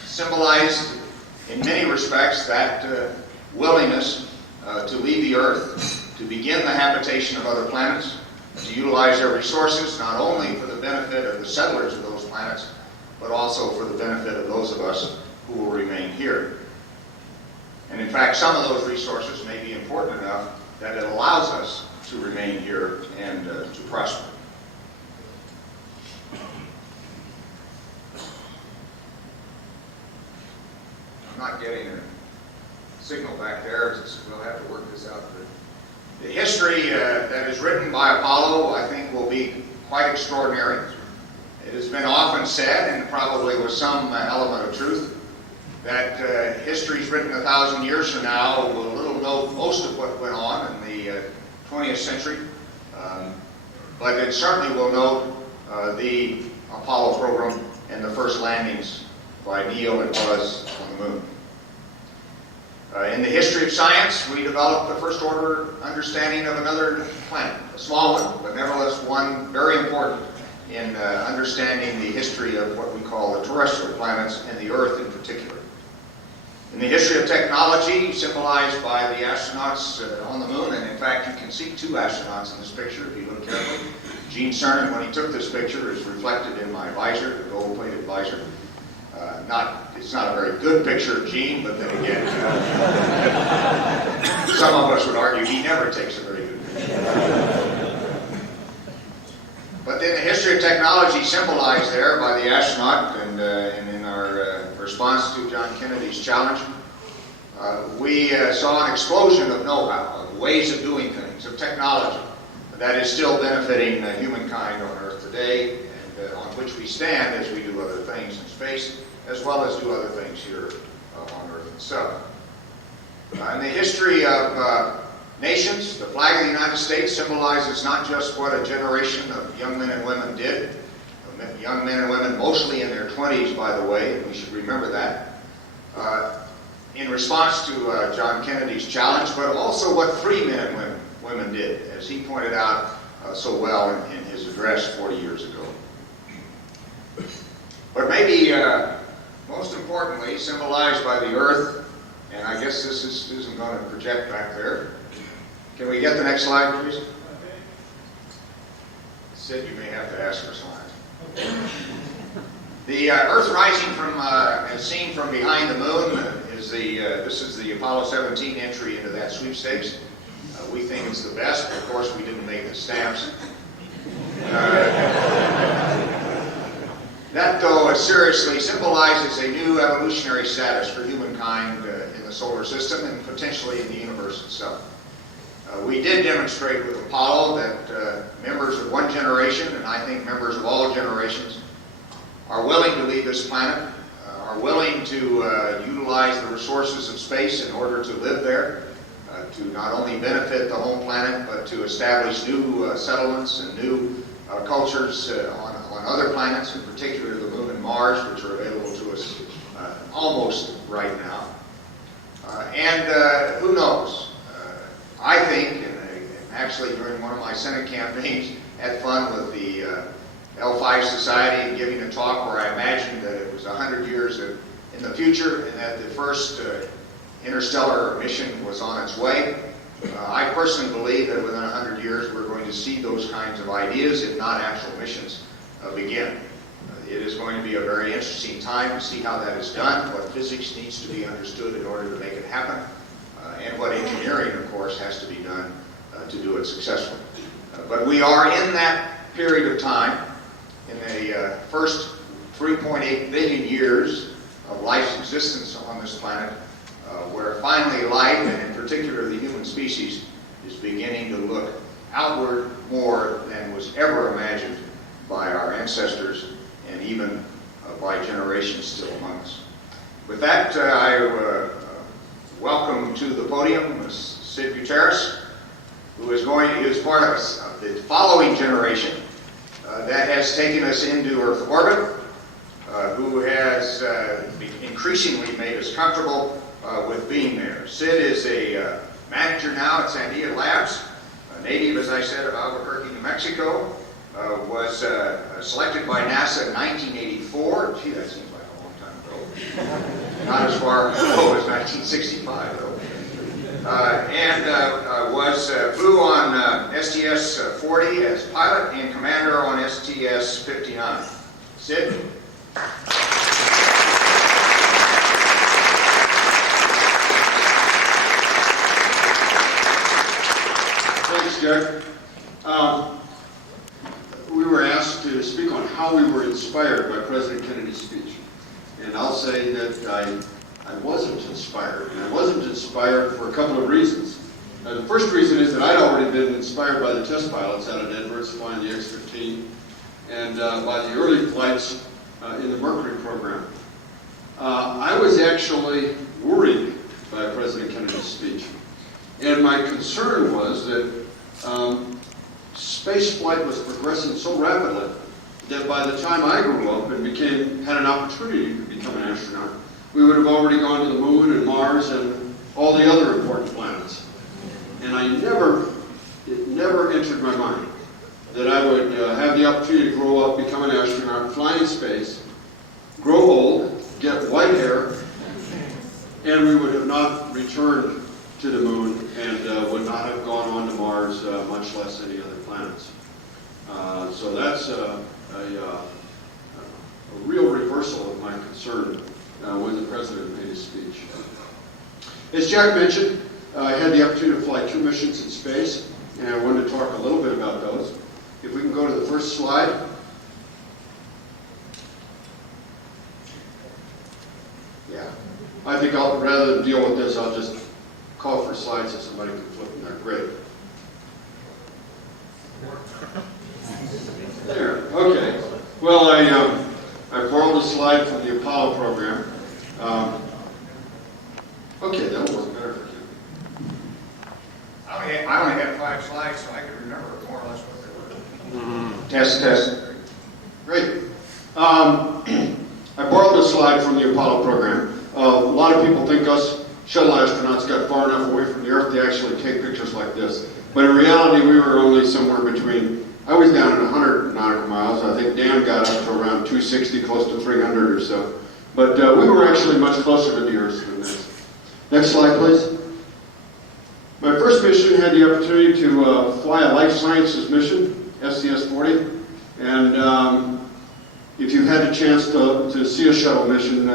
symbolized, in many respects, that willingness to leave the Earth, to begin the habitation of other planets, to utilize their resources, not only for the benefit of the settlers of those planets, but also for the benefit of those of us who will remain here. And in fact, some of those resources may be important enough that it allows us to remain here and to prosper. I'm not getting a signal back there, so we'll have to work this out. The history that is written by Apollo, I think, will be quite extraordinary. It has been often said, and probably with some element of truth, that history is written 1,000 years from now will little know most of what went on in the 20th century, but it certainly will note the Apollo program and the first landings by Neil and Buzz on the moon. In the history of science, we developed the first order understanding of another planet, a small one, but nevertheless one very important in understanding the history of what we call the terrestrial planets and the Earth in particular. In the history of technology, symbolized by the astronauts on the moon, and in fact you can see two astronauts in this picture if you look carefully. Gene Cernan, when he took this picture, is reflected in my visor, the gold-plated visor. It's not a very good picture of Gene, but then again, some of us would argue he never takes a very good picture. But in the history of technology symbolized there by the astronaut and in our response to John Kennedy's challenge, we saw an explosion of know-how, of ways of doing things, of technology that is still benefiting humankind on Earth today, and on which we stand as we do other things in space, as well as do other things here on Earth itself. In the history of nations, the flag of the United States symbolizes not just what a generation of young men and women did, young men and women mostly in their 20s, by the way, and we should remember that, in response to John Kennedy's challenge, but also what free men and women did, as he pointed out so well in his address 40 years ago. But maybe most importantly, symbolized by the Earth, and I guess this isn't going to project back there. Can we get the next slide, please? Sid, you may have to ask for slides. The Earth rising from, as seen from behind the moon, this is the Apollo 17 entry into that sweepstakes. We think it's the best, but of course we didn't make the stamps. That, though, seriously symbolizes a new evolutionary status for humankind in the solar system and potentially in the universe itself. We did demonstrate with Apollo that members of one generation, and I think members of all generations, are willing to leave this planet, are willing to utilize the resources of space in order to live there, to not only benefit the home planet, but to establish new settlements and new cultures on other planets, in particular the Moon and Mars, which are available to us almost right now. And who knows? I think, and actually during one of my Senate campaigns, had fun with the L5 Society and giving a talk where I imagined that it was 100 years in the future and that the first interstellar mission was on its way. I personally believe that within 100 years we're going to see those kinds of ideas, if not actual missions, begin. It is going to be a very interesting time to see how that is done, what physics needs to be understood in order to make it happen, and what engineering, of course, has to be done to do it successfully. But we are in that period of time, in the first 3.8 billion years of life's existence on this planet, where finally life, and in particular the human species, is beginning to look outward more than was ever imagined by our ancestors and even by generations still among us. With that, I welcome to the podium Sid Gutierrez, who is part of the following generation that has taken us into Earth orbit, who has increasingly made us comfortable with being there. Sid is a manager now at Sandia Labs, a native, as I said, of Albuquerque, New Mexico, was selected by NASA in 1984. Gee, that seems like a long time ago. Not as far ago as 1965, though. Flew on STS-40 as pilot and commander on STS-59. Sid? Thanks, Jack. We were asked to speak on how we were inspired by President Kennedy's speech. And I'll say that I wasn't inspired. And I wasn't inspired for a couple of reasons. The first reason is that I'd already been inspired by the test pilots out at Edwards flying the X-15 and by the early flights in the Mercury program. I was actually worried by President Kennedy's speech. And my concern was that space flight was progressing so rapidly that by the time I grew up and had an opportunity to become an astronaut, we would have already gone to the moon and Mars and all the other important planets. And it never entered my mind that I would have the opportunity to grow up, become an astronaut, fly in space, grow old, get white hair, and we would have not returned to the moon and would not have gone on to Mars, much less any other planets. So that's a real reversal of my concern when the President made his speech. As Jack mentioned, I had the opportunity to fly 2 missions in space, and I wanted to talk a little bit about those. If we can go to the first slide. Yeah. I think rather than deal with this, I'll just call for slides so somebody can flip them there. Great. There. Okay. Well, I borrowed a slide from the Apollo program. Okay, that'll work better for you. I only had 5 slides, so I could remember more or less what they were. Test. Great. I borrowed a slide from the Apollo program. A lot of people think us shuttle astronauts got far enough away from the Earth to actually take pictures like this. But in reality, we were only somewhere between, I was down at 100 nautical miles. I think Dan got up to around 260, close to 300 or so. But we were actually much closer to the Earth than this. Next slide, please. My first mission had the opportunity to fly a life sciences mission, STS-40. And if you've had a chance to see a shuttle mission,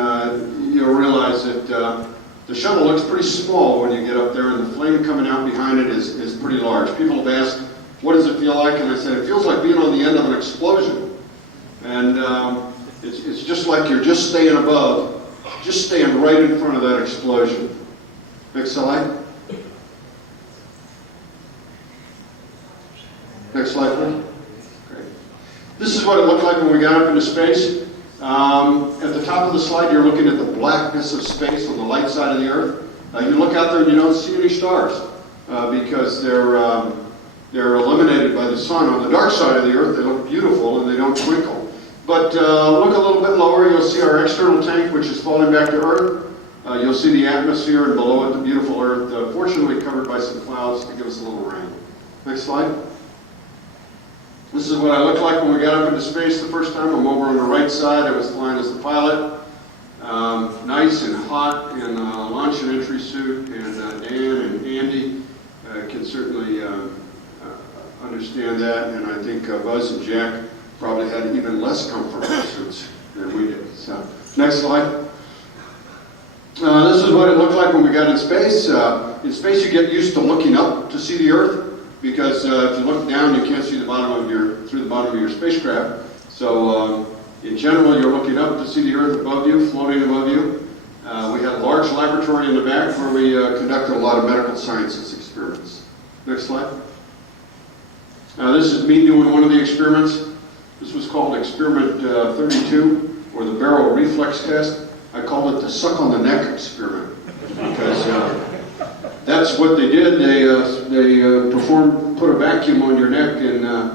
you'll realize that the shuttle looks pretty small when you get up there, and the flame coming out behind it is pretty large. People have asked, what does it feel like? And I said, it feels like being on the end of an explosion. And it's just like you're just staying right in front of that explosion. Next slide. Next slide, please. Great. This is what it looked like when we got up into space. At the top of the slide, you're looking at the blackness of space on the light side of the Earth. You look out there and you don't see any stars because they're eliminated by the sun. On the dark side of the Earth, they look beautiful and they don't twinkle. But look a little bit lower, you'll see our external tank, which is falling back to Earth. You'll see the atmosphere, and below it, the beautiful Earth, fortunately covered by some clouds to give us a little rain. Next slide. This is what I looked like when we got up into space the first time. I'm over on the right side. I was flying as the pilot. Nice and hot in a launch and entry suit, and Dan and Andy can certainly understand that, and I think Buzz and Jack probably had even less comfortable suits than we did. So, next slide. This is what it looked like when we got in space. In space, you get used to looking up to see the Earth, because if you look down, you can't see the bottom of through the bottom of your spacecraft. So, in general, you're looking up to see the Earth above you, floating above you. We had a large laboratory in the back where we conducted a lot of medical sciences experiments. Next slide. This is me doing one of the experiments. This was called Experiment 32, or the barrel reflex test. I called it the suck on the neck experiment, because that's what they did. They put a vacuum on your neck and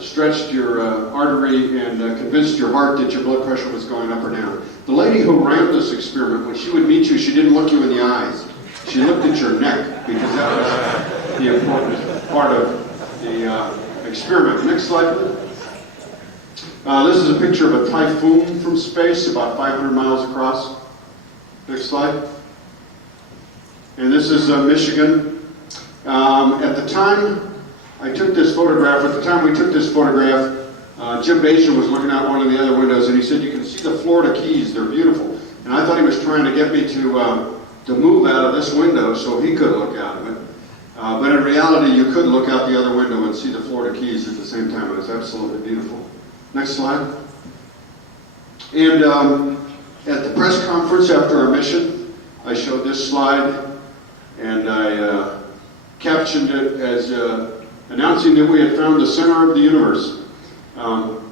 stretched your artery and convinced your heart that your blood pressure was going up or down. The lady who ran this experiment, when she would meet you, she didn't look you in the eyes. She looked at your neck, because that was the important part of the experiment. Next slide, please. This is a picture of a typhoon from space, about 500 miles across. Next slide. And this is Michigan. At the time I took this photograph, Jim Bajan was looking out one of the other windows, and he said, you can see the Florida Keys, they're beautiful. And I thought he was trying to get me to move out of this window so he could look out of it. But in reality, you could look out the other window and see the Florida Keys at the same time. It was absolutely beautiful. Next slide. And at the press conference after our mission, I showed this slide, and I captioned it as announcing that we had found the center of the universe.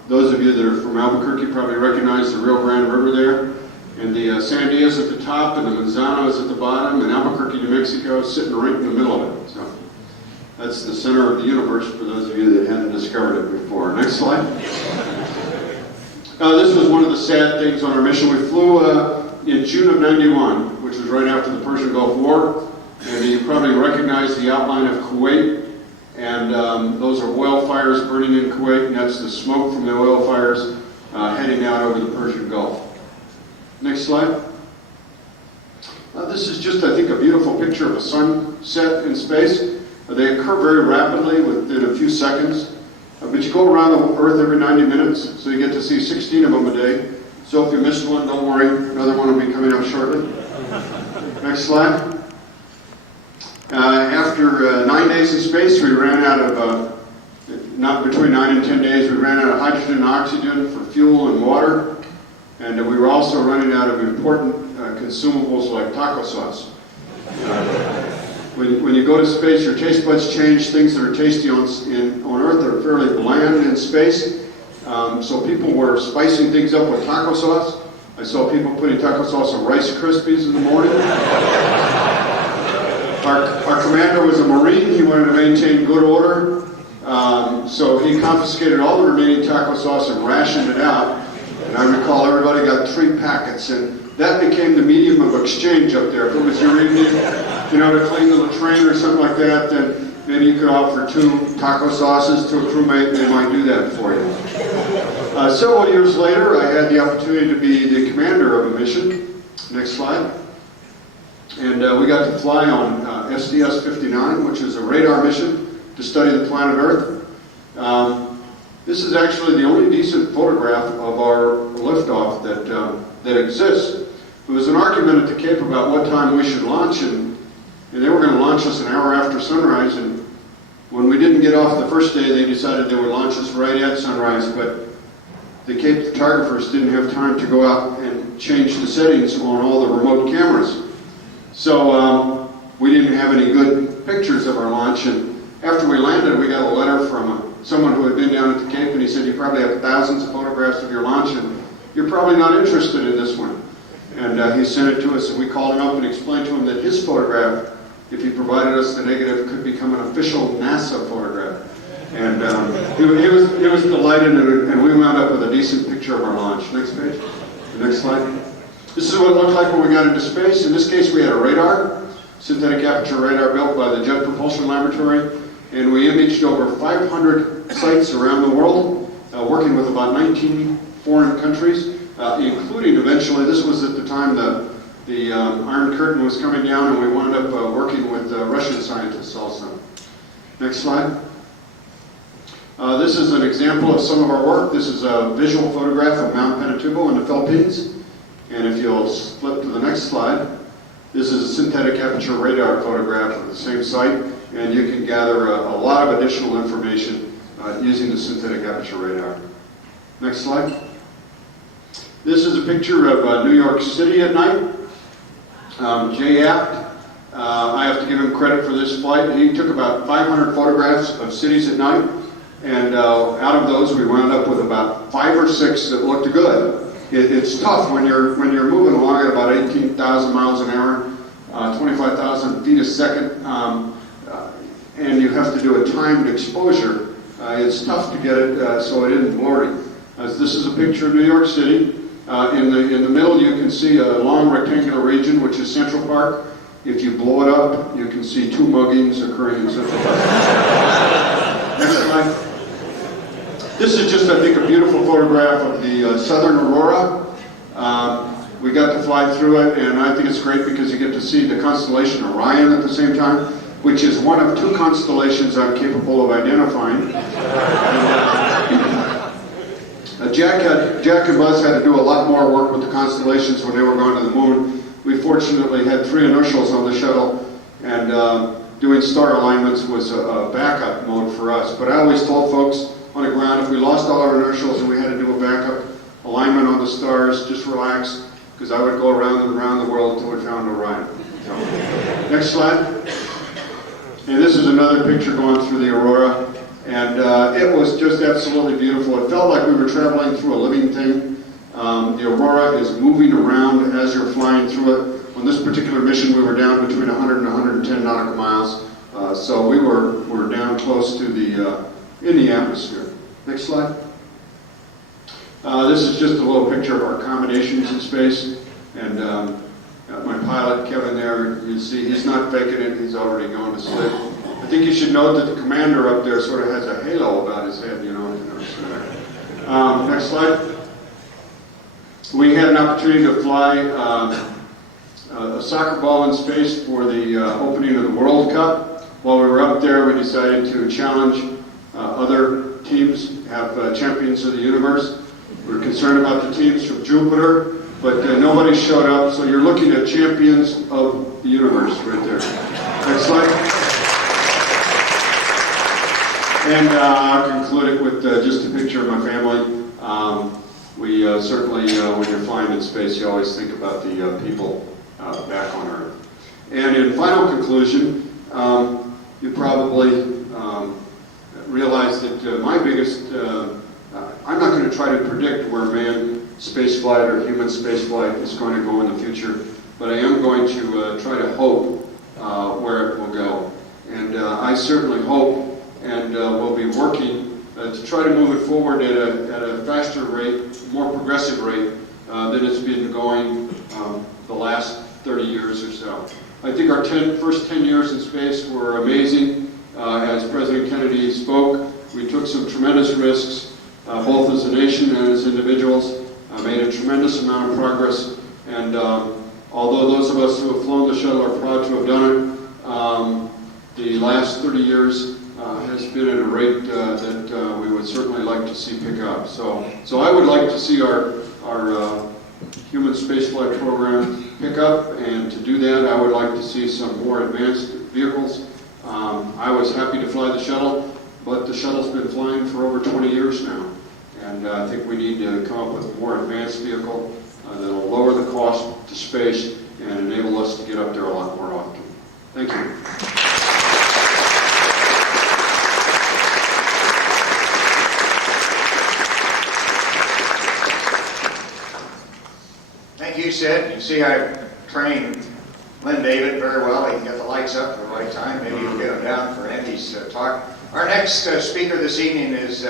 Those of you that are from Albuquerque probably recognize the Rio Grande River there, and the Sandias at the top, and the Manzanos at the bottom, and Albuquerque, New Mexico, sitting right in the middle of it. So that's the center of the universe for those of you that hadn't discovered it before. Next slide. This was one of the sad things on our mission. We flew in June of '91, which was right after the Persian Gulf War, and you probably recognize the outline of Kuwait. And those are oil fires burning in Kuwait, and that's the smoke from the oil fires heading out over the Persian Gulf. Next slide. This is just, I think, a beautiful picture of a sunset in space. They occur very rapidly within a few seconds, but you go around the Earth every 90 minutes, so you get to see 16 of them a day. So if you missed one, don't worry, another one will be coming up shortly. Next slide. After 9 days in space, we ran out of, not between 9 and 10 days, we ran out of hydrogen and oxygen for fuel and water. And we were also running out of important consumables like taco sauce. When you go to space, your taste buds change. Things that are tasty on Earth are fairly bland in space. So people were spicing things up with taco sauce. I saw people putting taco sauce on Rice Krispies in the morning. Our commander was a Marine. He wanted to maintain good order. So he confiscated all the remaining taco sauce and rationed it out. And I recall everybody got 3 packets. And that became the medium of exchange up there. If it was your evening, to clean the latrine or something like that, then maybe you could offer 2 taco sauces to a crewmate, and they might do that for you. Several years later, I had the opportunity to be the commander of a mission. Next slide. And we got to fly on SDS-59, which is a radar mission to study the planet Earth. This is actually the only decent photograph of our liftoff that exists. There was an argument at the Cape about what time we should launch, and they were going to launch us an hour after sunrise, and when we didn't get off the first day, they decided they would launch us right at sunrise, but the Cape photographers didn't have time to go out and change the settings on all the remote cameras. So we didn't have any good pictures of our launch, and after we landed, we got a letter from someone who had been down at the Cape, and he said, you probably have thousands of photographs of your launch, and you're probably not interested in this one. And he sent it to us, and we called him up and explained to him that his photograph, if he provided us the negative, could become an official NASA photograph. And he was delighted, and we wound up with a decent picture of our launch. Next page. The next slide. This is what it looked like when we got into space. In this case, we had a radar, synthetic aperture radar built by the Jet Propulsion Laboratory, and we imaged over 500 sites around the world, working with about 19 foreign countries, including eventually, this was at the time the Iron Curtain was coming down, and we wound up working with Russian scientists also. Next slide. This is an example of some of our work. This is a visual photograph of Mount Pinatubo in the Philippines. And if you'll flip to the next slide, this is a synthetic aperture radar photograph of the same site, and you can gather a lot of additional information using the synthetic aperture radar. Next slide. This is a picture of New York City at night. Jay Apt, I have to give him credit for this flight. He took about 500 photographs of cities at night, and out of those we wound up with about 5 or 6 that looked good. It's tough when you're moving along at about 18,000 miles an hour, 25,000 feet a second, and you have to do a timed exposure. It's tough to get it so it isn't blurry. This is a picture of New York City. In the middle, you can see a long rectangular region, which is Central Park. If you blow it up, you can see 2 muggings occurring in Central Park. Next slide. This is just, I think, a beautiful photograph of the southern aurora. We got to fly through it, and I think it's great because you get to see the constellation Orion at the same time, which is one of 2 constellations I'm capable of identifying. Jack and Buzz had to do a lot more work with the constellations when they were going to the moon. We fortunately had 3 initials on the shuttle, and doing star alignments was a backup mode for us. But I always told folks on the ground, if we lost all our inertials and we had to do a backup alignment on the stars, just relax, because I would go around and around the world until we found Orion. So, next slide. And this is another picture going through the aurora. And it was just absolutely beautiful. It felt like we were traveling through a living thing. The aurora is moving around as you're flying through it. On this particular mission, we were down between 100 and 110 nautical miles. So we were down close to in the atmosphere. Next slide. This is just a little picture of our accommodations in space. And my pilot, Kevin, there, you see he's not faking it. He's already going to sleep. I think you should note that the commander up there sort of has a halo about his head, you know. Next slide. We had an opportunity to fly a soccer ball in space for the opening of the World Cup. While we were up there, we decided to challenge other teams, have champions of the universe. We were concerned about the teams from Jupiter, but nobody showed up, so you're looking at champions of the universe right there. Next slide. And I'll conclude it with just a picture of my family. We certainly, when you're flying in space, you always think about the people back on Earth. And in final conclusion, you probably realize that my biggest, I'm not going to try to predict where manned spaceflight or human spaceflight is going to go in the future, but I am going to try to hope where it will go. And I certainly hope and we'll be working to try to move it forward at a faster rate, more progressive rate than it's been going the last 30 years or so. I think our first 10 years in space were amazing. As President Kennedy spoke, we took some tremendous risks, both as a nation and as individuals, made a tremendous amount of progress, and although those of us who have flown the shuttle are proud to have done it, the last 30 years has been at a rate that we would certainly like to see pick up. So I would like to see our human spaceflight program pick up, and to do that, I would like to see some more advanced vehicles. I was happy to fly the shuttle, but the shuttle's been flying for over 20 years now, and I think we need to come up with a more advanced vehicle that will lower the cost to space and enable us to get up there a lot more often. Thank you. Thank you, Sid. You see, I trained Lynn David very well. He can get the lights up at the right time. Maybe we'll get them down for Andy's talk. Our next speaker this evening is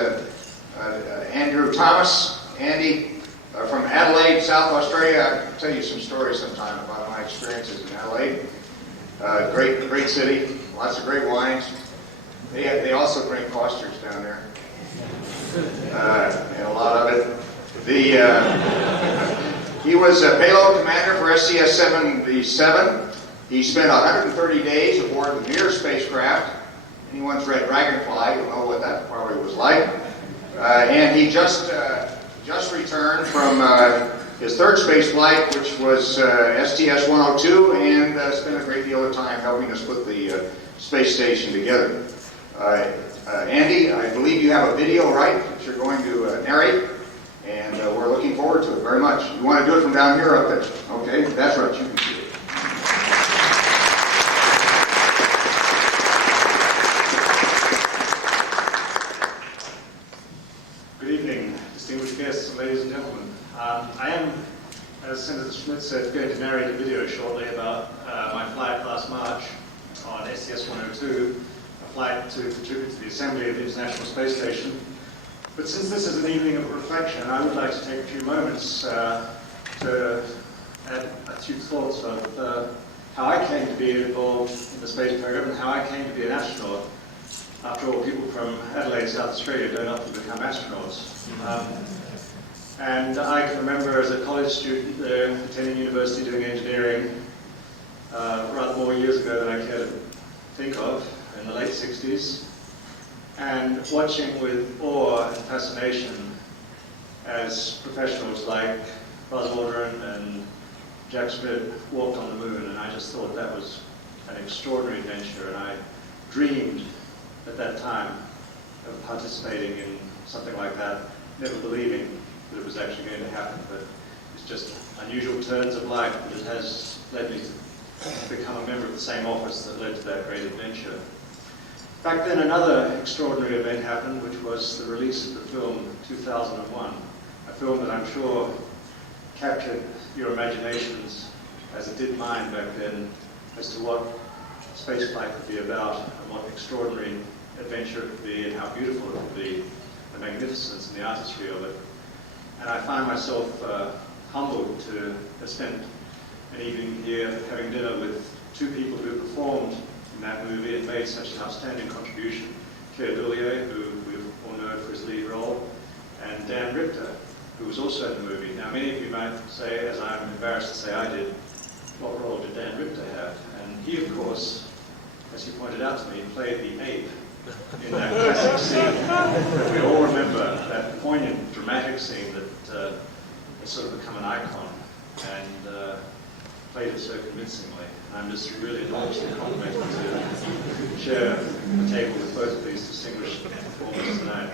Andrew Thomas. Andy from Adelaide, South Australia. I can tell you some stories sometime about my experiences in Adelaide. Great city. Lots of great wines. They also drink Fosters down there. And a lot of it. He was a payload commander for STS-77. He spent 130 days aboard the Mir spacecraft. Anyone's read Dragonfly will know what that probably was like. And he just returned from his third space flight, which was STS-102, and spent a great deal of time helping us put the space station together. Andy, I believe you have a video, right, that you're going to narrate? And we're looking forward to it very much. You want to do it from down here or up there? Okay, that's right, you can see it. Good evening, distinguished guests, ladies and gentlemen. I am, as Senator Schmitt said, going to narrate a video shortly about my flight last March on STS-102, a flight to contribute to the assembly of the International Space Station. But since this is an evening of reflection, I would like to take a few moments to add a few thoughts of how I came to be involved in the space program and how I came to be an astronaut. After all, people from Adelaide, South Australia don't often become astronauts. And I can remember as a college student attending university doing engineering rather more years ago than I care to think of, in the late 60s. And watching with awe and fascination as professionals like Buzz Aldrin and Jack Schmitt walked on the moon, and I just thought that was an extraordinary adventure, and I dreamed at that time of participating in something like that, never believing that it was actually going to happen. But it's just unusual turns of life that it has led me to become a member of the same office that led to that great adventure. Back then, another extraordinary event happened, which was the release of the film 2001, a film that I'm sure captured your imaginations, as it did mine back then, as to what spaceflight could be about and what extraordinary adventure it could be and how beautiful it could be, the magnificence and the artistry of it. And I find myself humbled to have spent an evening here having dinner with two people who performed in that movie and made such an outstanding contribution. Claire Dullier, who we all know for his lead role, and Dan Richter, who was also in the movie. Now, many of you might say, as I'm embarrassed to say I did, what role did Dan Richter have? And he, of course, as he pointed out to me, played the ape in that classic scene that we all remember, that poignant, dramatic scene that has sort of become an icon, and played it so convincingly. I'm just really enormously complimented to share the table with both of these distinguished performers tonight.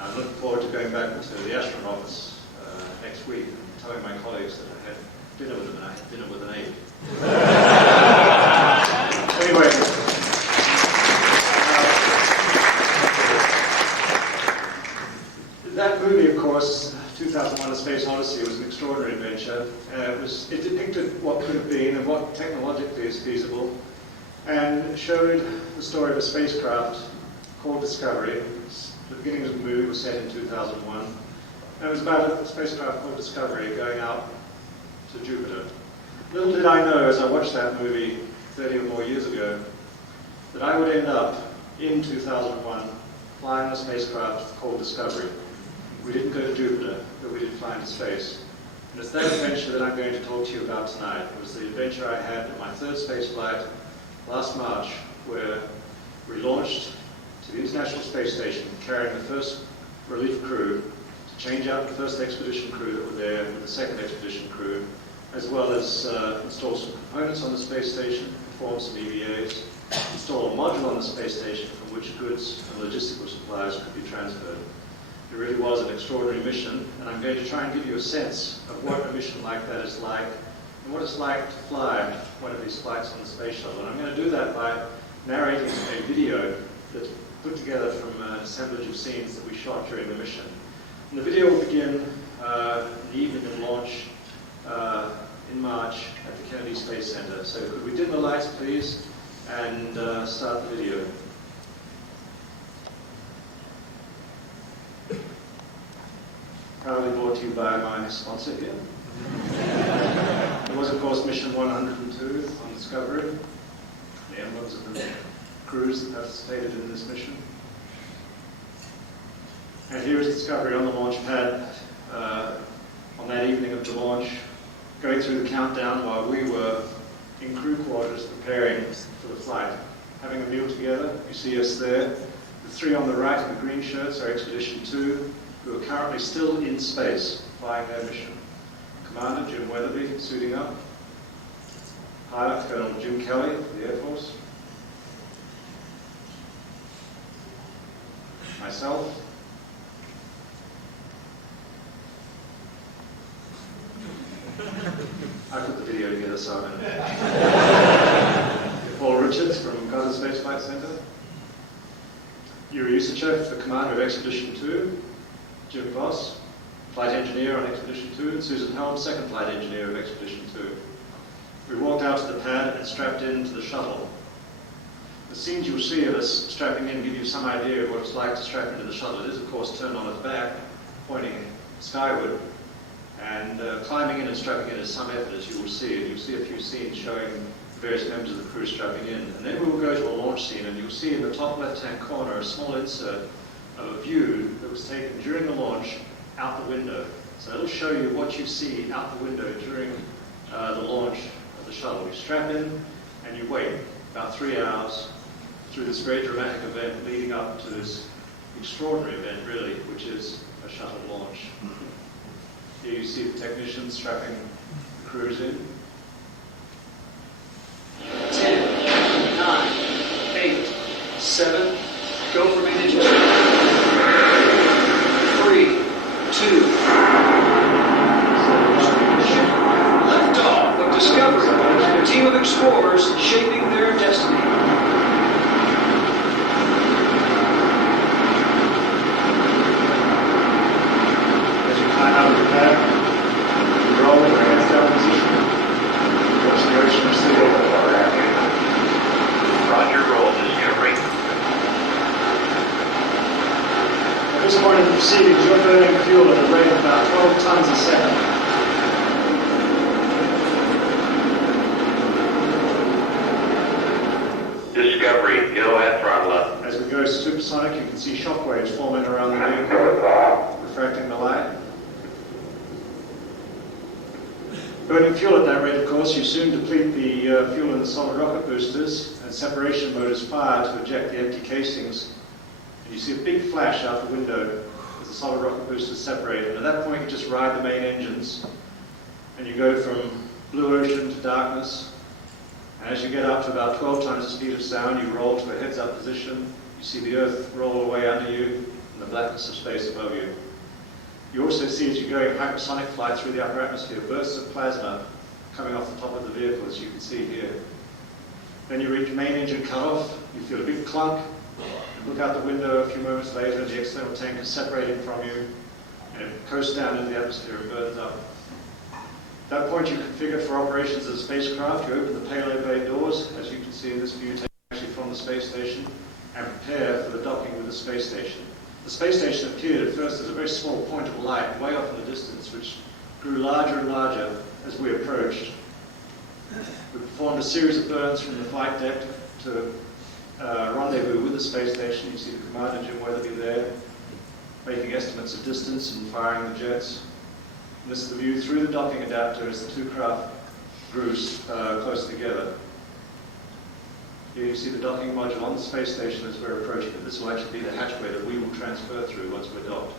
I'm looking forward to going back to the astronaut office next week and telling my colleagues that I had dinner with them and I had dinner with an ape. Anyway, that movie, of course, 2001: A Space Odyssey, was an extraordinary adventure. It depicted what could have been and what technologically is feasible, and showed the story of a spacecraft called Discovery. The beginning of the movie was set in 2001, and it was about a spacecraft called Discovery going out to Jupiter. Little did I know, as I watched that movie 30 or more years ago, that I would end up in 2001 flying a spacecraft called Discovery. We didn't go to Jupiter, but we did fly into space. And it's that adventure that I'm going to talk to you about tonight. It was the adventure I had at my third space flight last March, where we launched to the International Space Station, carrying the first relief crew to change out the first expedition crew that were there with the second expedition crew, as well as install some components on the space station, perform some EVAs, install a module on the space station from which goods and logistical supplies could be transferred. It really was an extraordinary mission, and I'm going to try and give you a sense of what a mission like that is like, and what it's like to fly one of these flights on the space shuttle. And I'm going to do that by narrating a video that's put together from an assemblage of scenes that we shot during the mission. And the video will begin in the evening of launch in March at the Kennedy Space Center. So could we dim the lights, please, and start the video. Proudly brought to you by my sponsor here. There was, of course, mission 102 on Discovery, the emblems of the crews that participated in this mission. And here is Discovery on the launch pad on that evening of the launch, going through the countdown while we were in crew quarters preparing for the flight, having a meal together. You see us there. The three on the right in the green shirts are Expedition 2, who are currently still in space, flying their mission. Commander Jim Weatherby, suiting up. Pilot Colonel Jim Kelly of the Air Force. Myself. I put the video together, so I'm in. Paul Richards from Goddard Space Flight Center. Yuri Usachev, the commander of Expedition 2. Jim Voss, flight engineer on Expedition 2, and Susan Helms, second flight engineer of Expedition 2. We walked out to the pad and strapped into the shuttle. The scenes you'll see of us strapping in give you some idea of what it's like to strap into the shuttle. It is, of course, turned on its back, pointing skyward, and climbing in and strapping in is some effort, as you will see. And you'll see a few scenes showing various members of the crew strapping in. And then we will go to a launch scene, and you'll see in the top left-hand corner a small insert of a view that was taken during the launch out the window. So it'll show you what you see out the window during the launch of the shuttle. You strap in and you wait about 3 hours through this very dramatic event leading up to this extraordinary event, really, which is a shuttle launch. Here you see the technicians strapping the crews in. 10, proceedings, you're burning fuel at a rate of about 12 tons a second. Discovery, go ahead, throttle up. As we go supersonic, you can see shock waves forming around the vehicle, refracting the light. Burning fuel at that rate, of course, you soon deplete the fuel in the solid rocket boosters, and separation motors fire to eject the empty casings. And you see a big flash out the window as the solid rocket boosters separate. And at that point, you just ride the main engines, and you go from blue ocean to darkness. And as you get up to about 12 times the speed of sound, you roll to a heads-up position. You see the Earth roll away under you and the blackness of space above you. You also see, as you're going hypersonic flight through the upper atmosphere, bursts of plasma coming off the top of the vehicle, as you can see here. Then you reach main engine cutoff. You feel a big clunk. You look out the window a few moments later, and the external tank is separating from you, and it coasts down into the atmosphere and burns up. At that point, you configure for operations of the spacecraft. You open the payload bay doors, as you can see in this view, taken actually from the space station, and prepare for the docking with the space station. The space station appeared at first as a very small point of light way off in the distance, which grew larger and larger as we approached. We performed a series of burns from the flight deck to rendezvous with the space station. You see the commander, Jim Weatherby, there, making estimates of distance and firing the jets. And this is the view through the docking adapter as the two craft grew close together. Here you see the docking module on the space station as we're approaching it. This will actually be the hatchway that we will transfer through once we're docked.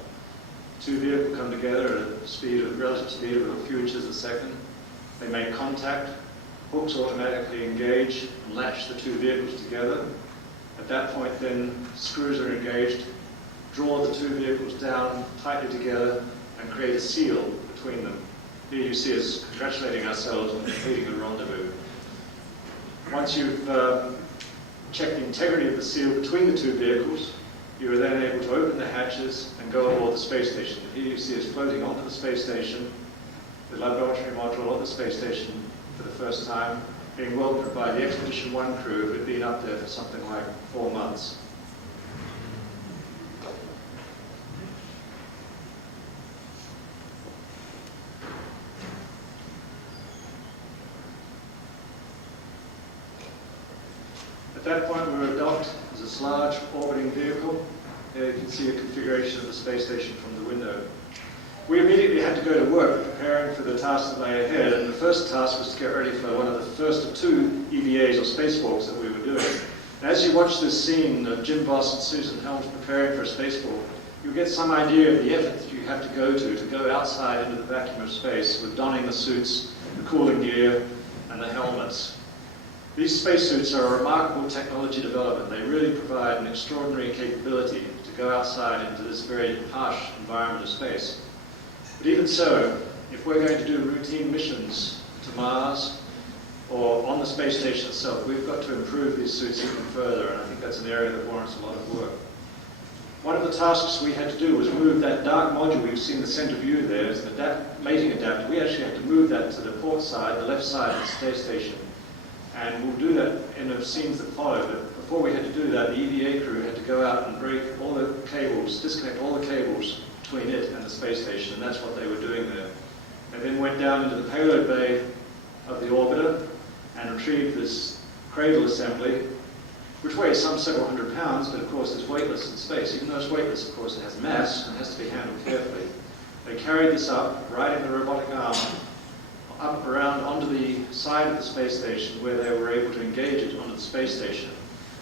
Two vehicles come together at a relative speed of a few inches a second. They make contact. Hooks automatically engage and latch the two vehicles together. At that point, then, screws are engaged, draw the two vehicles down tightly together, and create a seal between them. Here you see us congratulating ourselves on completing the rendezvous. Once you've checked the integrity of the seal between the two vehicles, you are then able to open the hatches and go aboard the space station. Here you see us floating onto the space station, the laboratory module of the space station for the first time, being welcomed by the Expedition 1 crew who had been up there for something like 4 months. At that point, we were docked as this large orbiting vehicle. Here you can see a configuration of the space station from the window. We immediately had to go to work preparing for the task that lay ahead, and the first task was to get ready for one of the first of 2 EVAs or spacewalks that we were doing. And as you watch this scene of Jim Voss and Susan Helms preparing for a spacewalk, you'll get some idea of the effort that you have to go outside into the vacuum of space with donning the suits, the cooling gear, and the helmets. These spacesuits are a remarkable technology development. They really provide an extraordinary capability to go outside into this very harsh environment of space. But even so, if we're going to do routine missions to Mars or on the space station itself, we've got to improve these suits even further, and I think that's an area that warrants a lot of work. One of the tasks we had to do was move that dark module we've seen the center view there, it's an mating adapter. We actually had to move that to the port side, the left side of the space station. And we'll do that in the scenes that follow. But before we had to do that, the EVA crew had to go out and break all the cables, disconnect all the cables between it and the space station, and that's what they were doing there. They then went down into the payload bay of the orbiter and retrieved this cradle assembly, which weighs some several hundred pounds, but of course it's weightless in space. Even though it's weightless, of course, it has mass and has to be handled carefully. They carried this up, riding the robotic arm, up around onto the side of the space station where they were able to engage it onto the space station.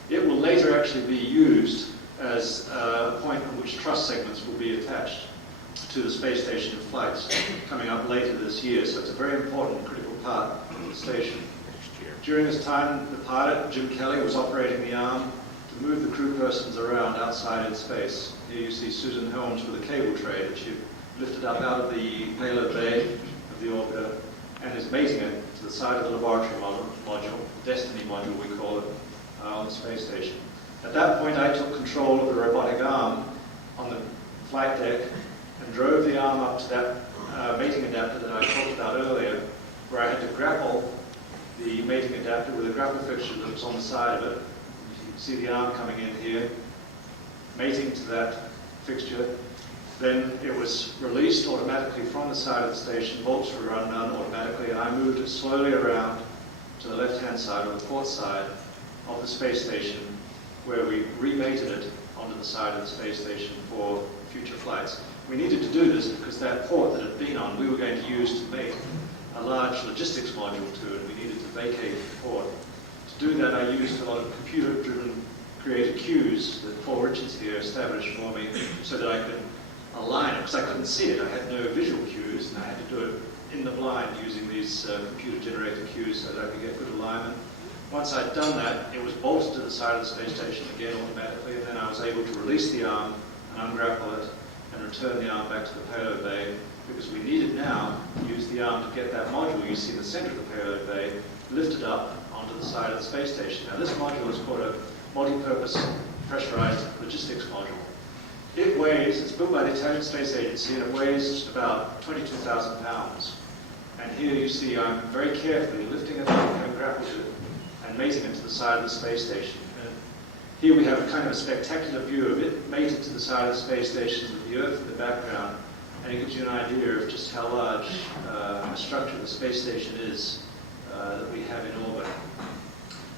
It will later actually be used as a point at which truss segments will be attached to the space station flights coming up later this year. So it's a very important and critical part of the station. During this time, the pilot, Jim Kelly, was operating the arm to move the crew persons around outside in space. Here you see Susan Helms with a cable tray that she lifted up out of the payload bay of the orbiter and is mating it to the side of the laboratory module, Destiny module we call it, on the space station. At that point I took control of the robotic arm on the flight deck and drove the arm up to that mating adapter that I talked about earlier, where I had to grapple the mating adapter with a grapple fixture that was on the side of it. You can see the arm coming in here, mating to that fixture. Then it was released automatically from the side of the station, bolts were undone automatically, and I moved it slowly around to the left-hand side, or the port side, of the space station, where we remated it onto the side of the space station for future flights. We needed to do this because that port that it had been on, we were going to use to make a large logistics module to it. We needed to vacate the port. To do that, I used a lot of computer-driven created queues that Paul Richards here established for me so that I could align it, because I couldn't see it. I had no visual cues, and I had to do it in the blind using these computer-generated cues so that I could get good alignment. Once I'd done that, it was bolted to the side of the space station again automatically, and then I was able to release the arm and ungrapple it and return the arm back to the payload bay, because we needed now to use the arm to get that module you see in the center of the payload bay lifted up onto the side of the space station. Now this module is called a multi-purpose pressurized logistics module. It weighs, it's built by the Italian Space Agency, and it weighs just about 22,000 pounds. And here you see I'm very carefully lifting it up and grappled it and mating it to the side of the space station. And here we have a kind of a spectacular view of it, mated to the side of the space station with the Earth in the background, and it gives you an idea of just how large a structure the space station is that we have in orbit.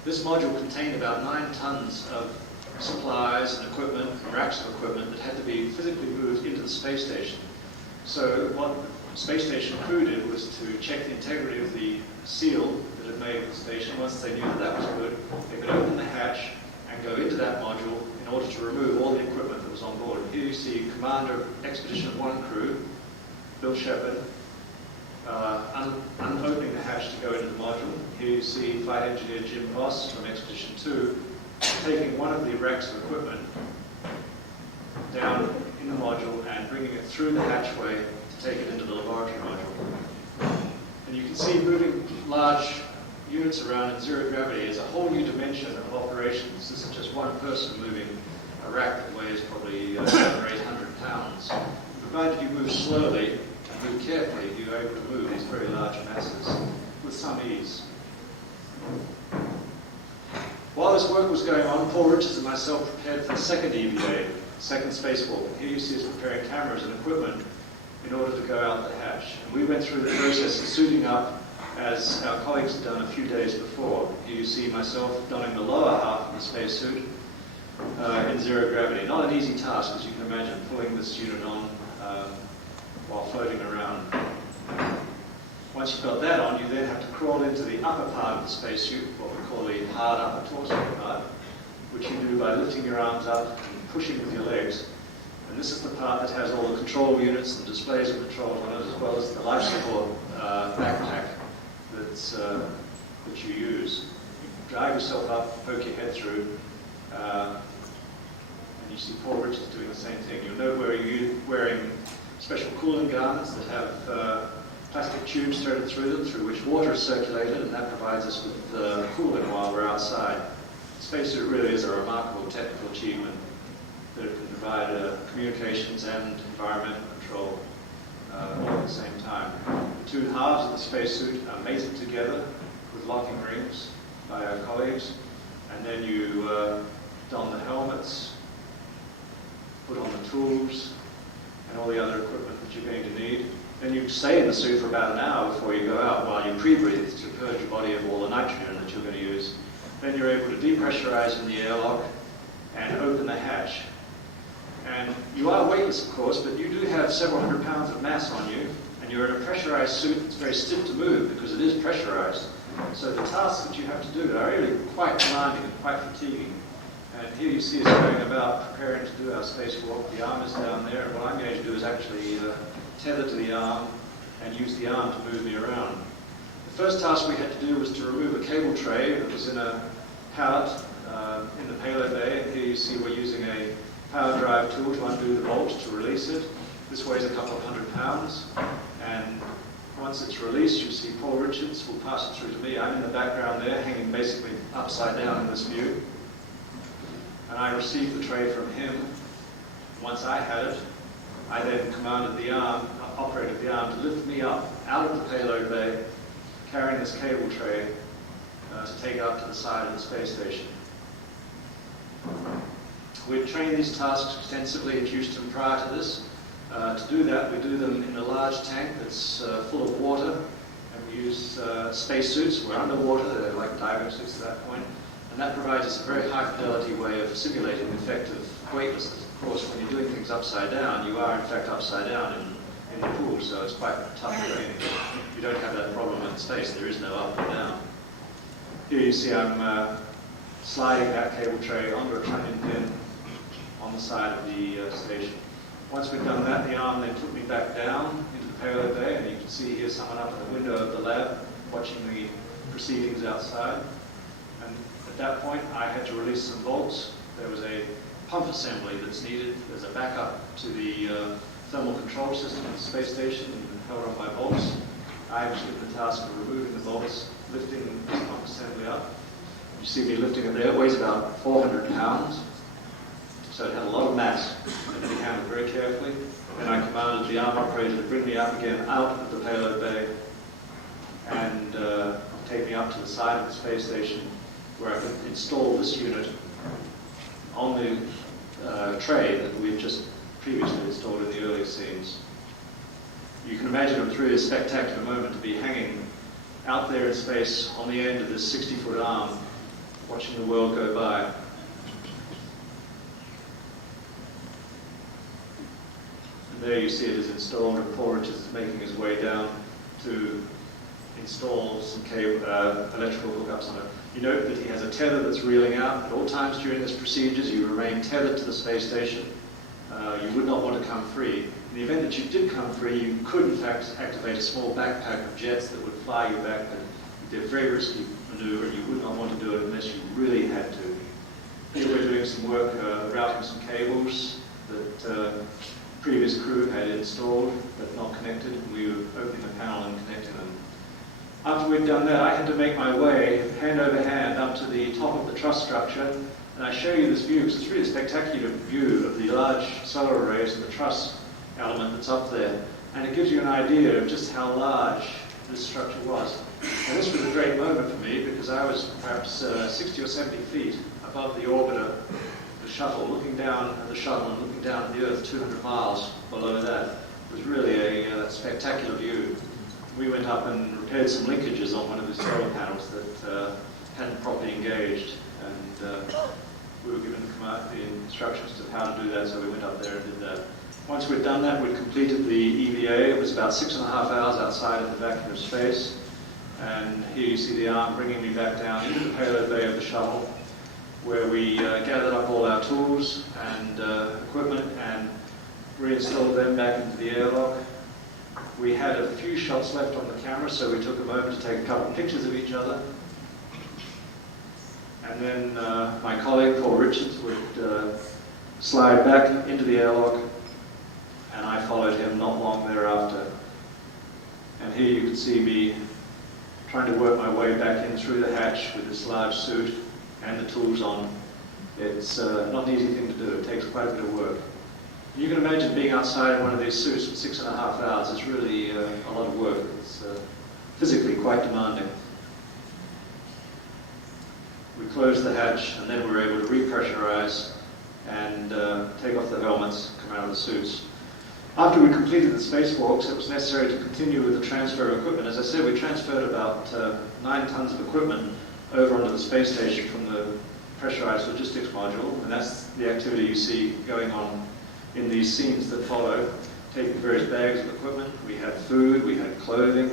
This module contained about 9 tons of supplies and equipment, and racks of equipment that had to be physically moved into the space station. So what the space station crew did was to check the integrity of the seal that had made the station. Once they knew that that was good, they could open the hatch and go into that module in order to remove all the equipment that was on board. And here you see Commander Expedition 1 crew, Bill Shepard, unopening the hatch to go into the module. Here you see Flight Engineer Jim Voss from Expedition 2 taking one of the racks of equipment down in the module and bringing it through the hatchway to take it into the laboratory module. And you can see moving large units around in zero gravity is a whole new dimension of operations. This is just one person moving a rack that weighs probably 700 or 800 pounds. Provided you move slowly and move carefully, you're able to move these very large masses with some ease. While this work was going on, Paul Richards and myself prepared for the second EVA, second spacewalk. And here you see us preparing cameras and equipment in order to go out the hatch. And we went through the process of suiting up as our colleagues had done a few days before. Here you see myself donning the lower half of the spacesuit in zero gravity. Not an easy task, as you can imagine, pulling this unit on while floating around. Once you've got that on, you then have to crawl into the upper part of the spacesuit, what we call the hard upper torso part, which you do by lifting your arms up and pushing with your legs. And this is the part that has all the control units and displays of controls on it, as well as the life support backpack that you use. You drive yourself up, poke your head through, and you see Paul Richards doing the same thing. You'll note where you're wearing special cooling garments that have plastic tubes threaded through them, through which water is circulated, and that provides us with cooling while we're outside. The spacesuit really is a remarkable technical achievement that it can provide communications and environmental control all at the same time. The two halves of the spacesuit are mated together with locking rings by our colleagues, and then you don the helmets, put on the tools, and all the other equipment that you're going to need. Then you stay in the suit for about an hour before you go out while you pre-breathe to purge your body of all the nitrogen that you're going to use. Then you're able to depressurize in the airlock and open the hatch. And you are weightless, of course, but you do have several hundred pounds of mass on you, and you're in a pressurized suit that's very stiff to move because it is pressurized. So the tasks that you have to do are really quite demanding and quite fatiguing. And here you see us going about preparing to do our spacewalk. The arm is down there, and what I'm going to do is actually tether to the arm and use the arm to move me around. The first task we had to do was to remove a cable tray that was in a pallet in the payload bay. And here you see we're using a power drive tool to undo the bolt to release it. This weighs a couple of 100 pounds. And once it's released, you see Paul Richards will pass it through to me. I'm in the background there, hanging basically upside down in this view. And I received the tray from him. Once I had it, I then commanded the arm, operated the arm to lift me up out of the payload bay, carrying this cable tray to take up to the side of the space station. We'd trained these tasks extensively at Houston prior to this. To do that, we do them in a large tank that's full of water, and we use spacesuits. We're underwater, they're like diving suits at that point, and that provides us a very high fidelity way of simulating the effect of weightlessness. Of course, when you're doing things upside down, you are in fact upside down in the pool, so it's quite tough training. You don't have that problem in space, there is no up and down. Here you see I'm sliding that cable tray onto a trunnion pin on the side of the station. Once we'd done that, the arm then took me back down into the payload bay, and you can see here someone up in the window of the lab watching the proceedings outside. And at that point, I had to release some bolts. There was a pump assembly that's needed as a backup to the thermal control system of the space station, and held on by bolts. I was given the task of removing the bolts, lifting the pump assembly up. You see me lifting it there. It weighs about 400 pounds. So it had a lot of mass, and to be handled very carefully. And I commanded the arm operator to bring me up again out of the payload bay and take me up to the side of the space station where I could install this unit on the tray that we had just previously installed in the earlier scenes. You can imagine it was really a spectacular moment to be hanging out there in space on the end of this 60-foot arm, watching the world go by. There you see it is installed, and Paul Richards is making his way down to install some cable, electrical hookups on it. You note that he has a tether that's reeling out. At all times during this procedures, you remain tethered to the space station. You would not want to come free. In the event that you did come free, you could in fact activate a small backpack of jets that would fly you back, but they're a very risky maneuver, and you would not want to do it unless you really had to. Here we're doing some work routing some cables that previous crew had installed but not connected. We were opening the panel and connecting them. After we'd done that, I had to make my way, hand over hand, up to the top of the truss structure. And I show you this view because it's really a spectacular view of the large solar arrays and the truss element that's up there. And it gives you an idea of just how large this structure was. And this was a great moment for me because I was perhaps 60 or 70 feet above the orbiter, the shuttle, looking down at the shuttle and looking down at the Earth 200 miles below that. It was really a spectacular view. We went up and repaired some linkages on one of the solar panels that hadn't properly engaged, and we were given the instructions to how to do that, so we went up there and did that. Once we'd done that, we'd completed the EVA. It was about 6.5 hours outside in the vacuum of space, and here you see the arm bringing me back down into the payload bay of the shuttle, where we gathered up all our tools and equipment and reinstalled them back into the airlock. We had a few shots left on the camera, so we took a moment to take a couple of pictures of each other. And then my colleague, Paul Richards, would slide back into the airlock, and I followed him not long thereafter. And here you can see me trying to work my way back in through the hatch with this large suit and the tools on. It's not an easy thing to do. It takes quite a bit of work. You can imagine being outside in one of these suits for 6.5 hours. It's really a lot of work. It's physically quite demanding. We closed the hatch, and then we were able to repressurize and take off the helmets, come out of the suits. After we completed the spacewalks, it was necessary to continue with the transfer of equipment. As I said, we transferred about 9 tons of equipment over onto the space station from the pressurized logistics module, and that's the activity you see going on in these scenes that follow, taking various bags of equipment. We had food, we had clothing,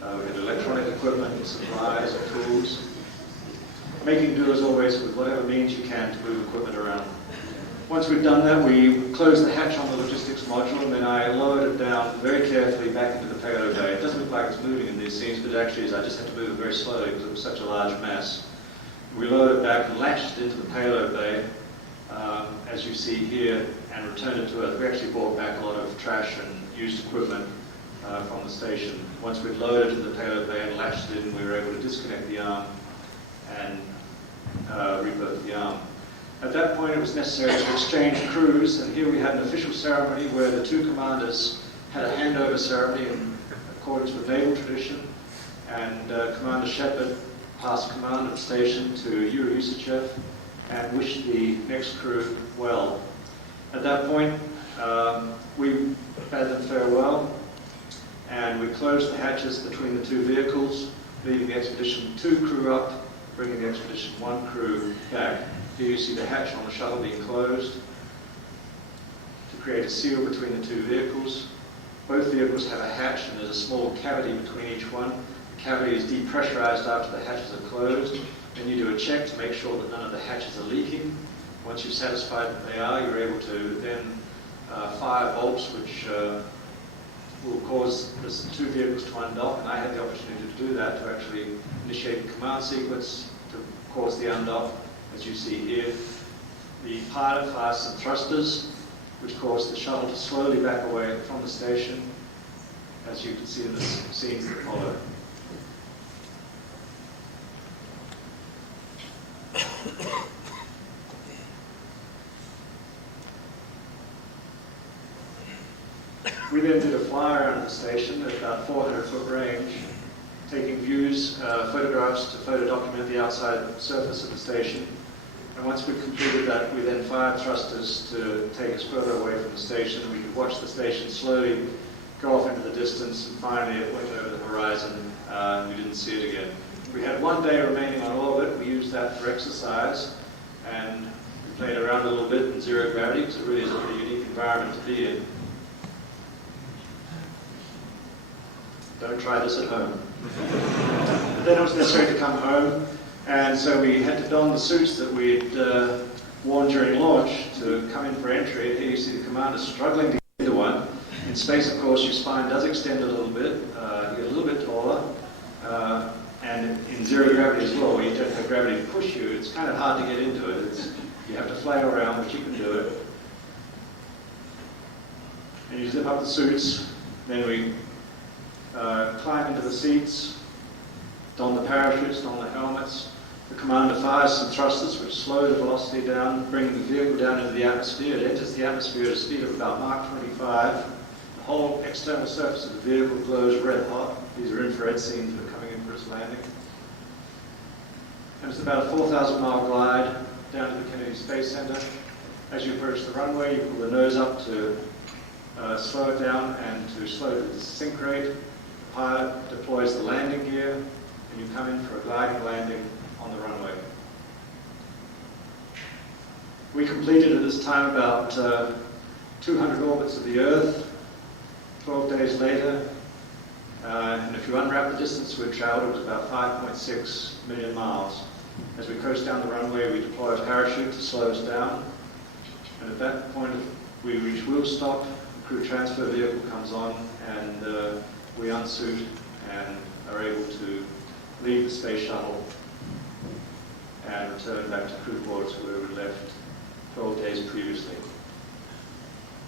we had electronic equipment, supplies, tools. Making do as always with whatever means you can to move equipment around. Once we'd done that, we closed the hatch on the logistics module, and then I lowered it down very carefully back into the payload bay. It doesn't look like it's moving in these scenes, but it actually is. I just had to move it very slowly because it was such a large mass. We lowered it back and latched it into the payload bay, as you see here, and returned it to Earth. We actually brought back a lot of trash and used equipment from the station. Once we'd loaded it to the payload bay and latched it in, we were able to disconnect the arm and rebirth the arm. At that point, it was necessary to exchange crews, and here we had an official ceremony where the 2 commanders had a handover ceremony in accordance with naval tradition, and Commander Shepard passed command of the station to Yuri Yusuchev and wished the next crew well. At that point, We bade them farewell, and we closed the hatches between the two vehicles, leaving the Expedition 2 crew up, bringing the Expedition 1 crew back. Here you see the hatch on the shuttle being closed to create a seal between the two vehicles. Both vehicles have a hatch, and there's a small cavity between each one. The cavity is depressurized after the hatches are closed. Then you do a check to make sure that none of the hatches are leaking. Once you're satisfied that they are, you're able to then fire bolts, which will cause the two vehicles to undock, and I had the opportunity to do that, to actually initiate the command sequence to cause the undock. As you see here, the pilot fires some thrusters, which cause the shuttle to slowly back away from the station, as you can see in the scenes that follow. We then did a fly around the station at about 400-foot range, taking views, photographs to photo document the outside surface of the station. And once we completed that, we then fired thrusters to take us further away from the station. We could watch the station slowly go off into the distance, and finally it went over the horizon, and we didn't see it again. We had 1 day remaining on orbit. We used that for exercise, and we played around a little bit in zero gravity, because it really is a pretty unique environment to be in. Don't try this at home. But then it was necessary to come home, and so we had to don the suits that we'd worn during launch to come in for entry. And here you see the commander struggling to get into one. In space, of course, your spine does extend a little bit. You get a little bit taller. And in zero gravity as well, where you don't have gravity to push you, it's kind of hard to get into it. You have to flail around, but you can do it. And you zip up the suits, then we climb into the seats, don the parachutes, don the helmets. The commander fires some thrusters which slow the velocity down, bringing the vehicle down into the atmosphere. It enters the atmosphere at a speed of about Mach 25. The whole external surface of the vehicle glows red hot. These are infrared scenes that are coming in for its landing. And it's about a 4,000-mile glide down to the Kennedy Space Center. As you approach the runway, you pull the nose up to slow it down and to slow the sink rate. The pilot deploys the landing gear, and you come in for a gliding landing on the runway. We completed at this time about 200 orbits of the Earth. 12 days later, and if you unwrap the distance we'd traveled, it was about 5.6 million miles. As we coast down the runway, we deploy a parachute to slow us down, and at that point we reach wheel stop. The crew transfer vehicle comes on, and we unsuit and are able to leave the space shuttle and return back to crew quarters where we were left 12 days previously.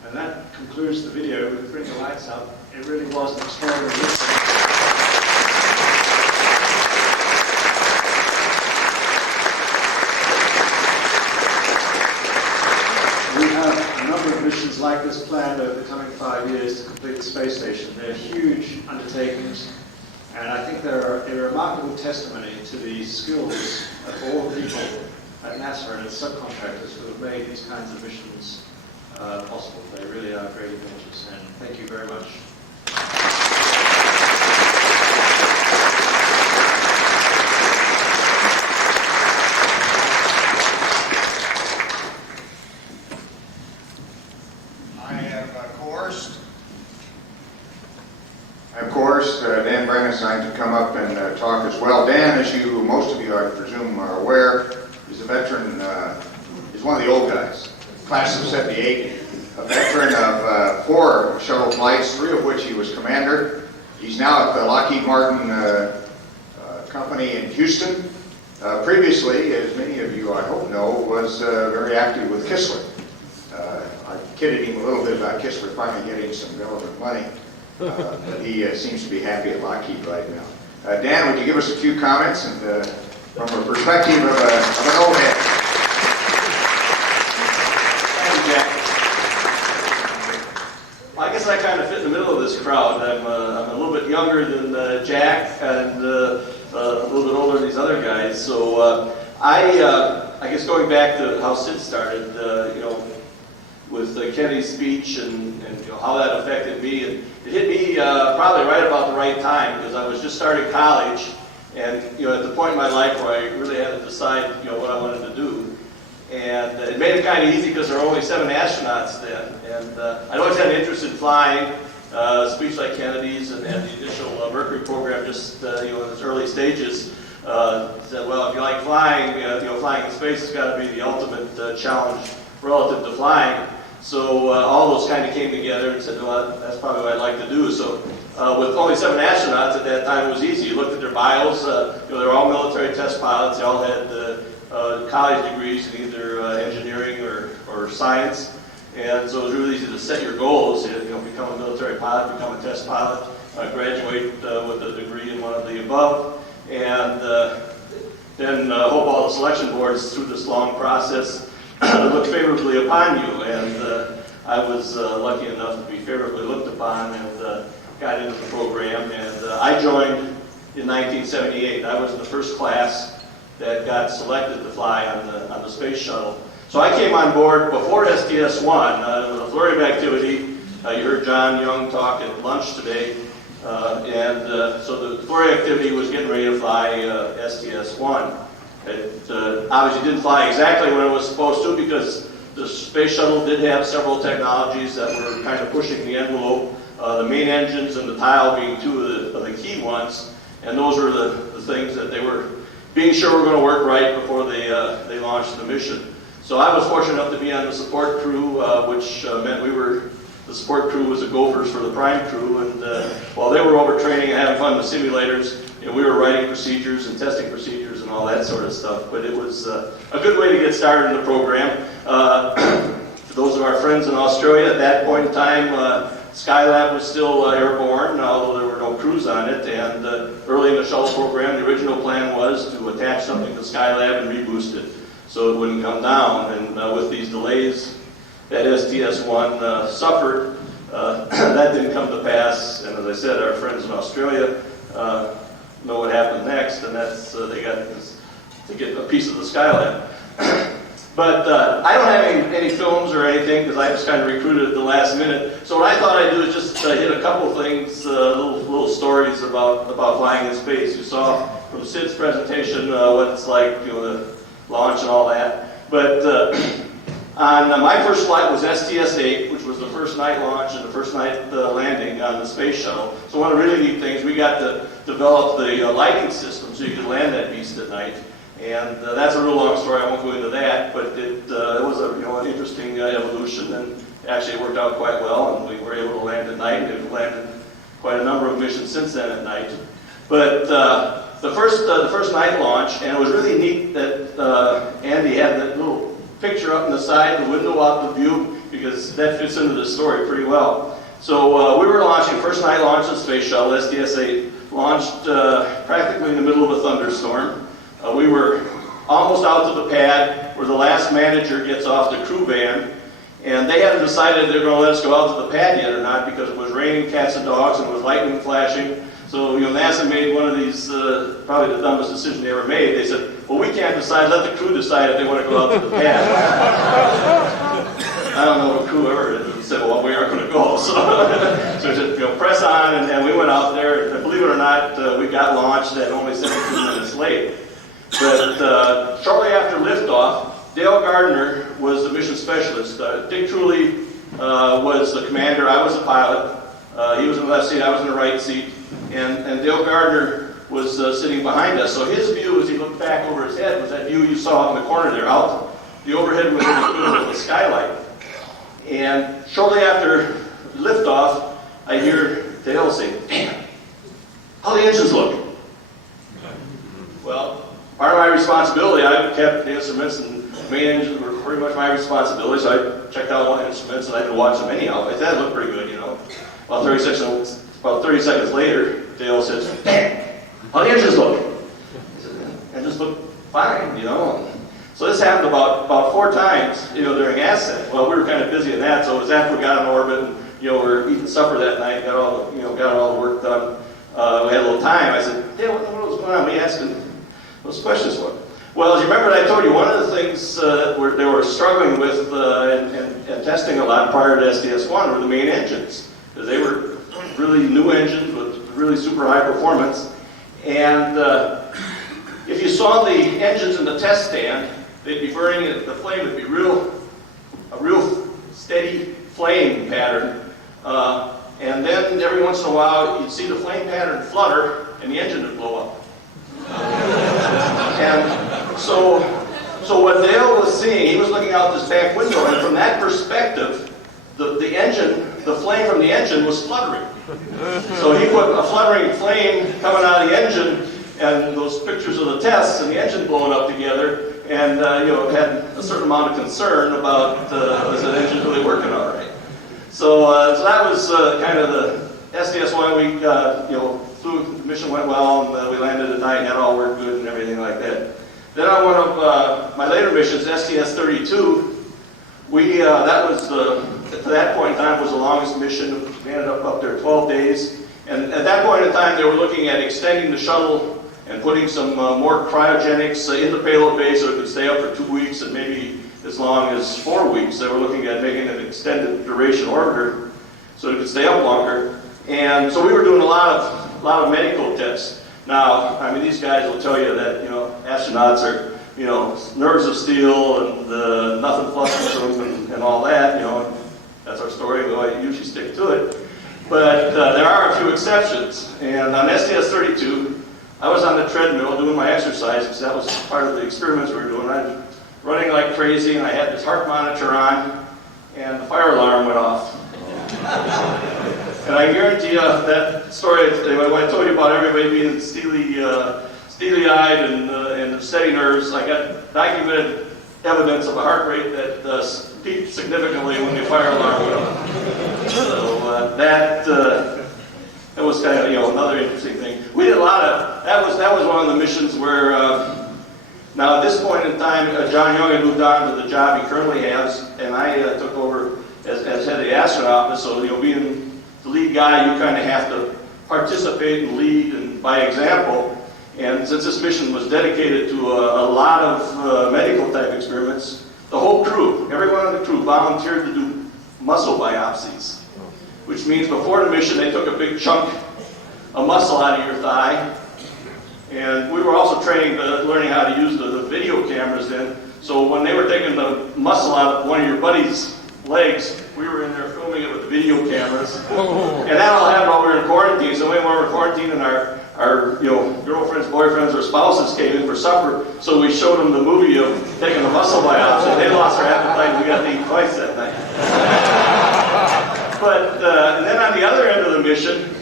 And that concludes the video. We bring the lights up. It really was an extraordinary mission. We have a number of missions like this planned over the coming 5 years to complete the space station. They're huge undertakings, and I think they're a remarkable testimony to the skills of all the people at NASA and its subcontractors who have made these kinds of missions possible. They really are great adventures, and thank you very much. I have coerced Dan Brandenstein to come up and talk as well. Dan, as most of you I presume are aware, is a veteran, he's one of the old guys. Class of 78, a veteran of 4 shuttle flights, 3 of which he was commander. He's now at the Lockheed Martin company in Houston. Previously, as many of you I hope know, was very active with Kistler. I kidded him a little bit about Kistler finally getting some government money, but he seems to be happy at Lockheed right now. Dan, would you give us a few comments and from a perspective of an old head? I guess I kind of fit in the middle of this crowd. I'm a little bit younger than Jack and a little bit older than these other guys. So I guess going back to how Sid started, Kenny's speech and you know, how that affected me. And it hit me probably right about the right time because I was just starting college, and you know, at the point in my life where I really had to decide, you know, what I wanted to do. And it made it kind of easy because there were only 7 astronauts then. And I'd always had an interest in flying, speech like Kennedy's, and the initial Mercury program just you know, in its early stages. Said, well, if you like flying, you know, flying in space has got to be the ultimate challenge relative to flying. So all those kind of came together and said, well, that's probably what I'd like to do. So with only 7 astronauts at that time, it was easy. You looked at their bios. You know, they were all military test pilots. They all had college degrees in either engineering or science. And so it was really easy to set your goals. You know, become a military pilot, become a test pilot, graduate with a degree in one of the above. And then hope all the selection boards through this long process look favorably upon you. And I was lucky enough to be favorably looked upon and got into the program. And I joined in 1978. I was in the first class that got selected to fly on the space shuttle. So I came on board before STS-1. It was a flurry of activity. You heard John Young talk at lunch today. So the flurry activity was getting ready to fly STS-1. It obviously didn't fly exactly when it was supposed to because the space shuttle did have several technologies that were kind of pushing the envelope. The main engines and the tile being 2 of the key ones. And those were the things that they were being sure were going to work right before they launched the mission. So I was fortunate enough to be on the support crew, which meant the support crew was the gophers for the prime crew, and while they were over training and having fun with simulators, you know, we were writing procedures and testing procedures and all that sort of stuff. But it was a good way to get started in the program. For those of our friends in Australia, at that point in time, Skylab was still airborne, although there were no crews on it. And early in the shuttle program, the original plan was to attach something to Skylab and reboost it so it wouldn't come down. And with these delays that STS-1 suffered, that didn't come to pass. And as I said, our friends in Australia know what happened next, and that's they got to get a piece of the Skylab. But I don't have any films or anything because I was kind of recruited at the last minute. So what I thought I'd do is just hit a couple of things, little stories about flying in space. You saw from Sid's presentation what it's like, you know, the launch and all that. But on my first flight was STS-8, which was the first night launch and the first night landing on the space shuttle. So one of the really neat things, we got to develop the lighting system so you could land that beast at night. And that's a real long story. I won't go into that, but it was an interesting evolution, and actually it worked out quite well, and we were able to land at night. We've landed quite a number of missions since then at night. But the first night launch, and it was really neat that Andy had that little picture up on the side, the window out the view, because that fits into the story pretty well. So we were launching, first night launch of the space shuttle, STS-8, launched practically in the middle of a thunderstorm. We were almost out to the pad where the last manager gets off the crew van, and they hadn't decided they were going to let us go out to the pad yet or not because it was raining cats and dogs and it was lightning flashing. So, you know, NASA made one of these, probably the dumbest decision they ever made. They said, well, we can't decide, let the crew decide if they want to go out to the pad. I don't know what crew ever said, well, we aren't going to go. So we said, you know, press on, and we went out there. And believe it or not, we got launched at only 17 minutes late. But shortly after liftoff, Dale Gardner was the mission specialist. Dick Truly was the commander. I was the pilot. He was in the left seat. I was in the right seat. And Dale Gardner was sitting behind us. So his view, as he looked back over his head, was that view you saw in the corner there. Out the overhead was the equivalent of the skylight. And shortly after liftoff, I hear Dale say, "Damn, how the engines look?" Well, part of my responsibility, I kept the instruments, and main engines were pretty much my responsibility, so I checked out all the instruments, and I had to watch them anyhow. I thought it looked pretty good, you know. About 30 seconds later, Dale says, "Damn, how the engines look?" I said, "Engines look fine, you know." So this happened about 4 times, you know, during ascent. Well, we were kind of busy in that, so it was after we got in orbit, and, you know, we were eating supper that night, got all the work done. We had a little time. I said, "Dale, what was going on?" We asked him those questions for. Well, as you remember, I told you one of the things they were struggling with and testing a lot prior to SDS-1 were the main engines, because they were really new engines with really super high performance. And if you saw the engines in the test stand, they'd be burning it. The flame would be a real steady flame pattern. And then every once in a while, you'd see the flame pattern flutter, and the engine would blow up. And so what Dale was seeing, he was looking out this back window, and from that perspective, the flame from the engine was fluttering. So he put a fluttering flame coming out of the engine, and those pictures of the tests and the engine blowing up together, and had a certain amount of concern about is the engine really working all right. So that was kind of the SDS-1. We flew, the mission went well, and we landed at night, and that all worked good and everything like that. Then on one of my later missions, STS-32, that was, to that point in time, was the longest mission. We ended up there 12 days. And at that point in time, they were looking at extending the shuttle and putting some more cryogenics in the payload bay so it could stay up for 2 weeks and maybe as long as 4 weeks. They were looking at making an extended duration orbiter so it could stay up longer. And so we were doing a lot of medical tests. Now, I mean, these guys will tell you that, astronauts are, nerves of steel and nothing flutters them and all that, and that's our story, though I usually stick to it. But there are a few exceptions. And on STS-32, I was on the treadmill doing my exercise, because that was part of the experiments we were doing. I was running like crazy, and I had this heart monitor on, and the fire alarm went off. And I guarantee you that story, when I told you about everybody being steely-eyed and steady nerves, I got documented evidence of a heart rate that peaked significantly when the fire alarm went off. So that was kind of another interesting thing. We did a lot of that was one of the missions where now at this point in time, John Young had moved on to the job he currently has, and I took over as head of the astronaut office. So being the lead guy, you kind of have to participate and lead and by example. And since this mission was dedicated to a lot of medical type experiments, the whole crew, everyone on the crew volunteered to do muscle biopsies, which means before the mission they took a big chunk of muscle out of your thigh. And we were also learning how to use the video cameras then. So when they were taking the muscle out of one of your buddy's legs, we were in there filming it with the video cameras. And that all happened while we were in quarantine. So when we were in quarantine and our girlfriends, boyfriends, or spouses came in for supper, so we showed them the movie of taking the muscle biopsy. They lost their appetite, and we got to eat twice that night. But and then on the other end of the mission,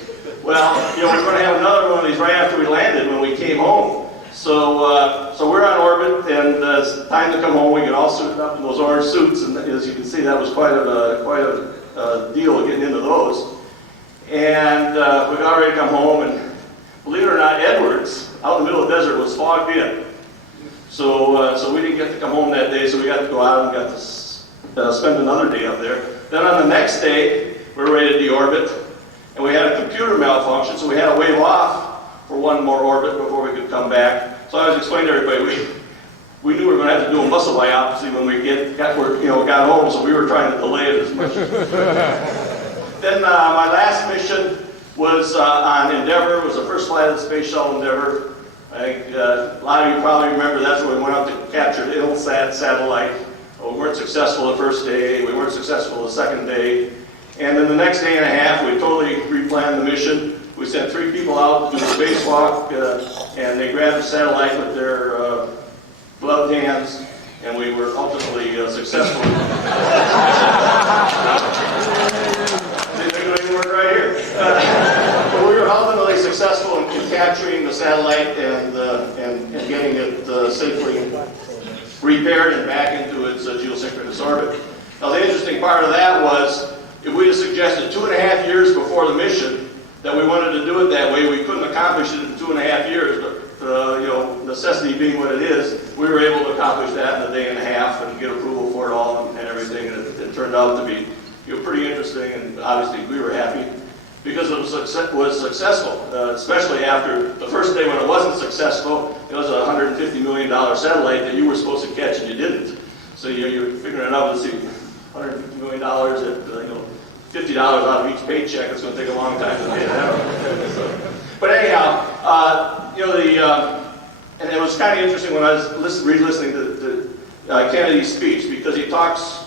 well, we're going to have another one of these right after we landed when we came home. So we're on orbit, and it's time to come home. We get all suited up in those orange suits, and as you can see, that was quite a deal getting into those. And we got ready to come home, and believe it or not, Edwards, out in the middle of the desert, was fogged in. So we didn't get to come home that day, so we got to go out and got to spend another day up there. Then on the next day, we were ready to deorbit, and we had a computer malfunction, so we had to wave off for one more orbit before we could come back. So I was explaining to everybody, we knew we were going to have to do a muscle biopsy when we got home, so we were trying to delay it as much. Then my last mission was on Endeavour. It was the first flight of the Space Shuttle Endeavour. I think a lot of you probably remember that's when we went out to capture the ILSAT satellite. We weren't successful the first day, we weren't successful the second day. And then the next day and a half, we totally replanned the mission. We sent 3 people out to do a spacewalk, and they grabbed the satellite with their gloved hands, and we were ultimately successful. They didn't work right here. But we were ultimately successful in capturing the satellite and getting it safely repaired and back into its geosynchronous orbit. Now the interesting part of that was, if we had suggested 2.5 years before the mission that we wanted to do it that way, we couldn't accomplish it in 2.5 years, but necessity being what it is, we were able to accomplish that in a day and a half and get approval for it all and everything, and it turned out to be pretty interesting, and obviously we were happy. because it was successful, especially after the first day when it wasn't successful. It was a $150 million satellite that you were supposed to catch and you didn't. So you're figuring it out, let's see, $150 million at $50 out of each paycheck. It's going to take a long time to pay that. But anyhow, and it was kind of interesting when I was re-listening to Kennedy's speech, because he talks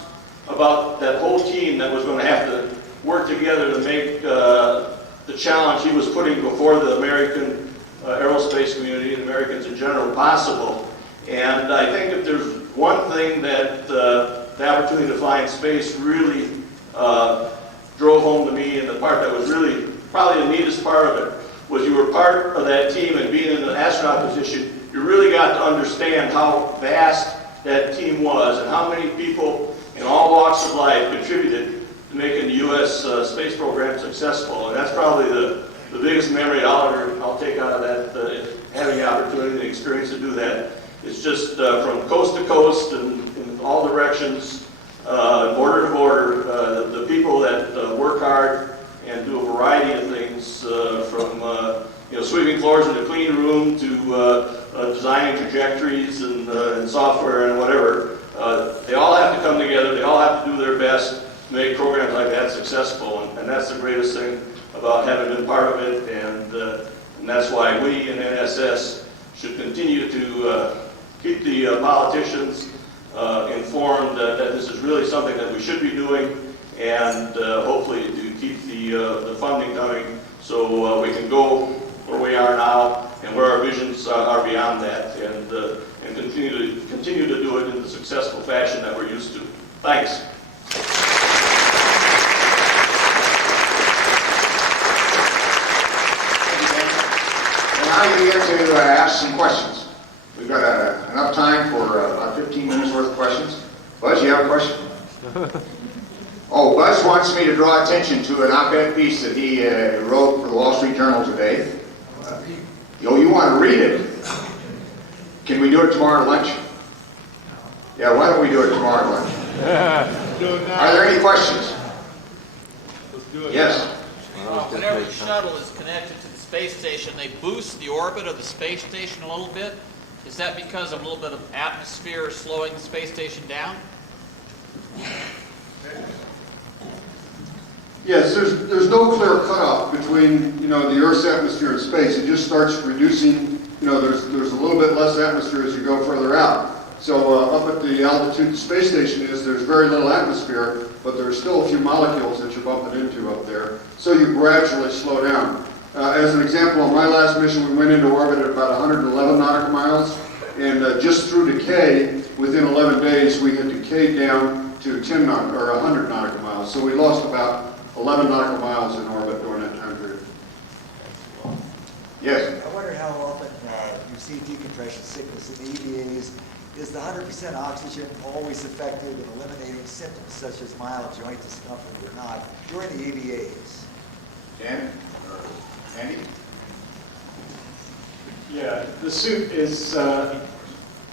about that whole team that was going to have to work together to make the challenge he was putting before the American aerospace community and Americans in general possible. And I think if there's one thing that the opportunity to fly in space really drove home to me, and the part that was really probably the neatest part of it, was you were part of that team, and being in an astronaut position, you really got to understand how vast that team was and how many people in all walks of life contributed to making the U.S. space program successful. And that's probably the biggest memory I'll take out of that, having the opportunity and the experience to do that. It's just from coast to coast and in all directions, border to border, the people that work hard and do a variety of things, from sweeping floors in the clean room to designing trajectories and software and whatever. They all have to come together. They all have to do their best to make programs like that successful, and that's the greatest thing about having been part of it. And that's why we in NSS should continue to keep the politicians informed that this is really something that we should be doing, and hopefully to keep the funding coming so we can go where we are now and where our visions are beyond that, and continue to do it in the successful fashion that we're used to. Thanks. And now you get to ask some questions. We've got enough time for about 15 minutes worth of questions. Buzz, you have a question? Oh, Buzz wants me to draw attention to an op-ed piece that he wrote for the Wall Street Journal today. You want to read it? Can we do it tomorrow at lunch? Yeah, why don't we do it tomorrow at lunch? Are there any questions? Let's do it. Yes. Whenever the shuttle is connected to the space station, they boost the orbit of the space station a little bit. Is that because of a little bit of atmosphere slowing the space station down? Yes, there's no clear cutoff between the Earth's atmosphere and space. It just starts reducing. There's a little bit less atmosphere as you go further out. So up at the altitude the space station is, there's very little atmosphere, but there's still a few molecules that you're bumping into up there. So you gradually slow down. As an example, on my last mission, we went into orbit at about 111 nautical miles, and just through decay, within 11 days, we had decayed down to 100 nautical miles. So we lost about 11 nautical miles in orbit during that time period. Yes. I wonder how often you see decompression sickness in the EVAs. Is the 100% oxygen always effective in eliminating symptoms such as mild joint discomfort or not during the EVAs? Dan or Andy? Yeah, the suit is, if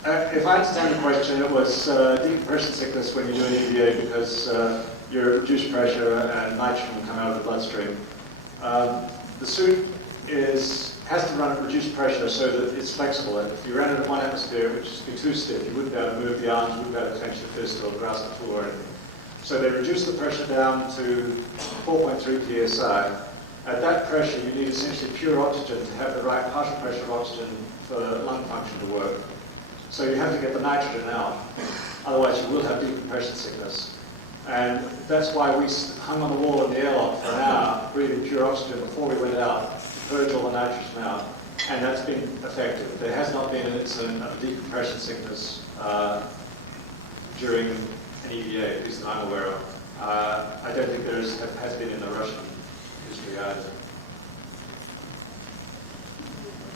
I understand the question, it was decompression sickness when you do an EVA because your reduced pressure and nitrogen come out of the bloodstream. The suit has to run at reduced pressure so that it's flexible. And if you ran it at 1 atmosphere, which would be too stiff, you wouldn't be able to move the arms, you wouldn't be able to clench the fist or grasp the tool or anything. So they reduced the pressure down to 4.3 psi. At that pressure, you need essentially pure oxygen to have the right partial pressure of oxygen for lung function to work. So you have to get the nitrogen out. Otherwise, you will have decompression sickness. And that's why we hung on the wall in the airlock for an hour, breathing pure oxygen before we went out, to purge all the nitrogen out. And that's been effective. There has not been an incident of decompression sickness during an EVA, at least that I'm aware of. I don't think there has been in the Russian history either.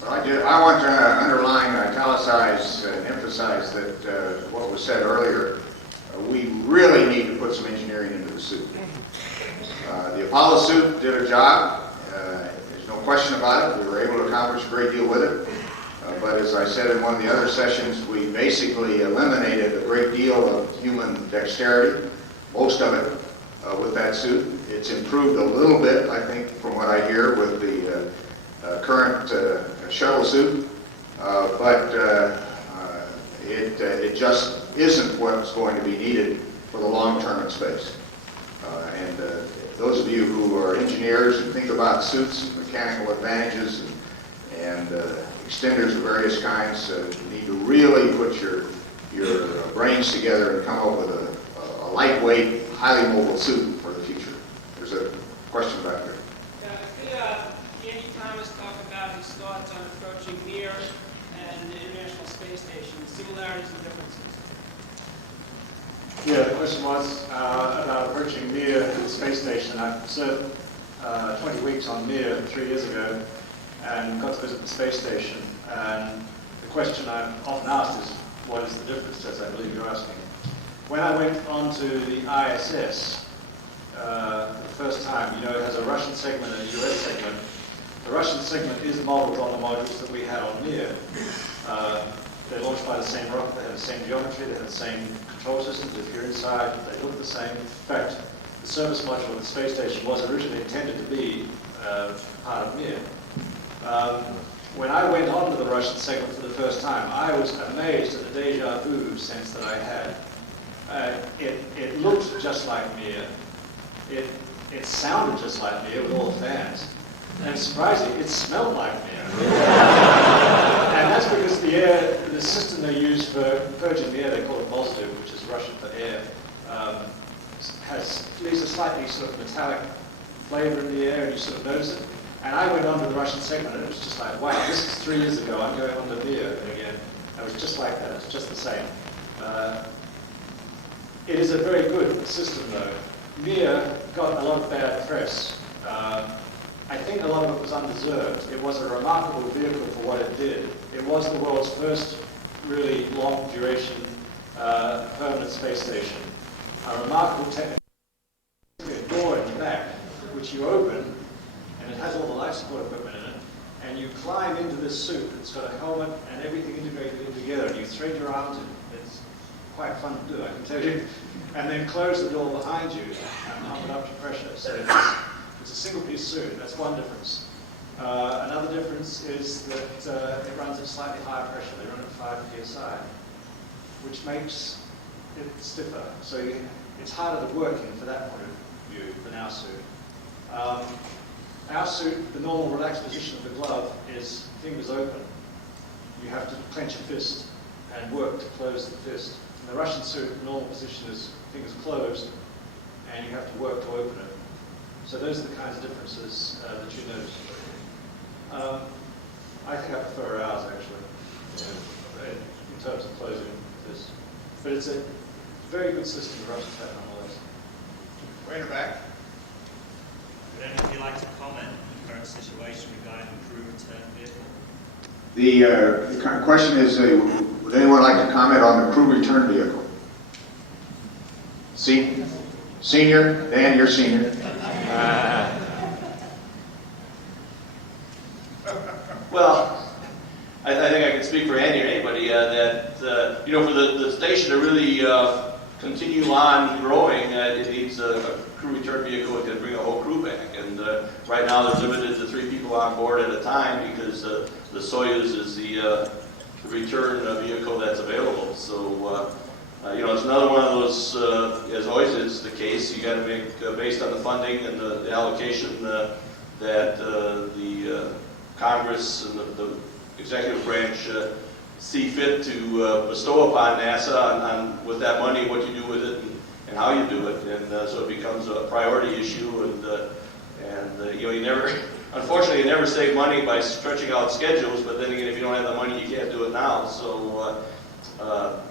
I want to underline, italicize, and emphasize that what was said earlier, we really need to put some engineering into the suit. The Apollo suit did a job. There's no question about it. We were able to accomplish a great deal with it. But as I said in one of the other sessions, we basically eliminated a great deal of human dexterity, most of it, with that suit. It's improved a little bit, I think, from what I hear, with the current shuttle suit, but it just isn't what's going to be needed for the long term in space. And those of you who are engineers and think about suits and mechanical advantages and extenders of various kinds, need to really put your brains together and come up with a lightweight, highly mobile suit for the future. There's a question back there. Could Andy Thomas talk about his thoughts on approaching Mir and the International Space Station, similarities and differences? Yeah, the question was about approaching Mir and the space station. I served 20 weeks on Mir 3 years ago and got to visit the space station. And the question I'm often asked is, what is the difference, as I believe you're asking? When I went onto the ISS the first time, you know, it has a Russian segment and a US segment. The Russian segment is modeled on the modules that we had on Mir. They're launched by the same rocket, they have the same geometry, they have the same control systems. If you're inside, they look the same. In fact, the service module of the space station was originally intended to be part of Mir. When I went onto the Russian segment for the first time, I was amazed at the deja vu sense that I had. It looked just like Mir. It sounded just like Mir with all the fans. And surprisingly, it smelled like Mir. And that's because the system they use for purging the air, they call it Vozduk, which is Russian for air, leaves a slightly sort of metallic flavor in the air, and you sort of notice it. And I went onto the Russian segment, and it was just like, wow, this is 3 years ago, I'm going on to Mir again. It was just like that, it's just the same. It is a very good system, though. Mir got a lot of bad press. I think a lot of it was undeserved. It was a remarkable vehicle for what it did. It was the world's first really long duration permanent space station. A remarkable technical door in the back, which you open, and it has all the life support equipment in it, and you climb into this suit. It's got a helmet and everything integrated in together, and you thread your arms in. It's quite fun to do, I can tell you. And then close the door behind you and pump it up to pressure. So it's a single-piece suit. That's one difference. Another difference is that it runs at slightly higher pressure. They run at 5 psi, which makes it stiffer. So it's harder to work in for that point of view than our suit. Our suit, the normal relaxed position of the glove is fingers open. You have to clench a fist and work to close the fist. In the Russian suit, the normal position is fingers closed, and you have to work to open it. So those are the kinds of differences that you notice. I think I prefer ours, actually, in terms of closing this. But it's a very good system the Russians have nonetheless. Way in the back. Would any of you like to comment on the current situation regarding the crew return vehicle? The question is, would anyone like to comment on the crew return vehicle? Senior? Dan, you're senior. Well, I think I can speak for Andy or anybody that, for the station to really continue on growing, it needs a crew return vehicle that can bring a whole crew back. And right now they're limited to 3 people on board at a time because the Soyuz is the return vehicle that's available. So, it's another one of those, as always is the case, you got to make, based on the funding and the allocation that the Congress and the executive branch see fit to bestow upon NASA on with that money, what you do with it and how you do it. And so it becomes a priority issue. And you never, unfortunately, you never save money by stretching out schedules, but then again, if you don't have the money, you can't do it now. So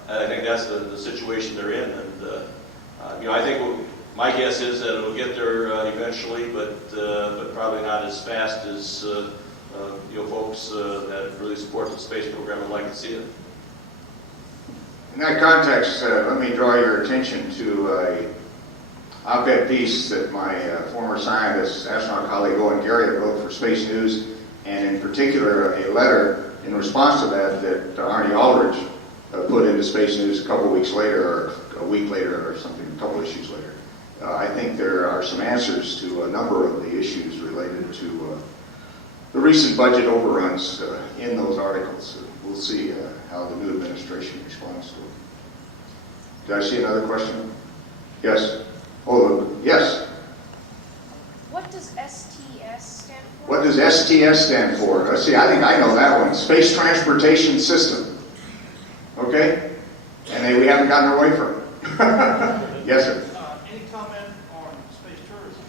I think that's the situation they're in. And I think my guess is that it'll get there eventually, but probably not as fast as folks that really support the space program would like to see it. In that context, let me draw your attention to an op-ed piece that my former scientist, astronaut colleague Owen Garriott wrote for Space News, and in particular a letter in response to that Arnie Aldridge put into Space News a couple weeks later, or a week later or something, a couple issues later. I think there are some answers to a number of the issues related to the recent budget overruns in those articles. We'll see how the new administration responds to it. Did I see another question? Yes? Oh, yes. What does STS stand for? What does STS stand for? Let's see, I think I know that one. Space Transportation System. Okay? And we haven't gotten away from it. Yes, sir. Any comment on space tourism?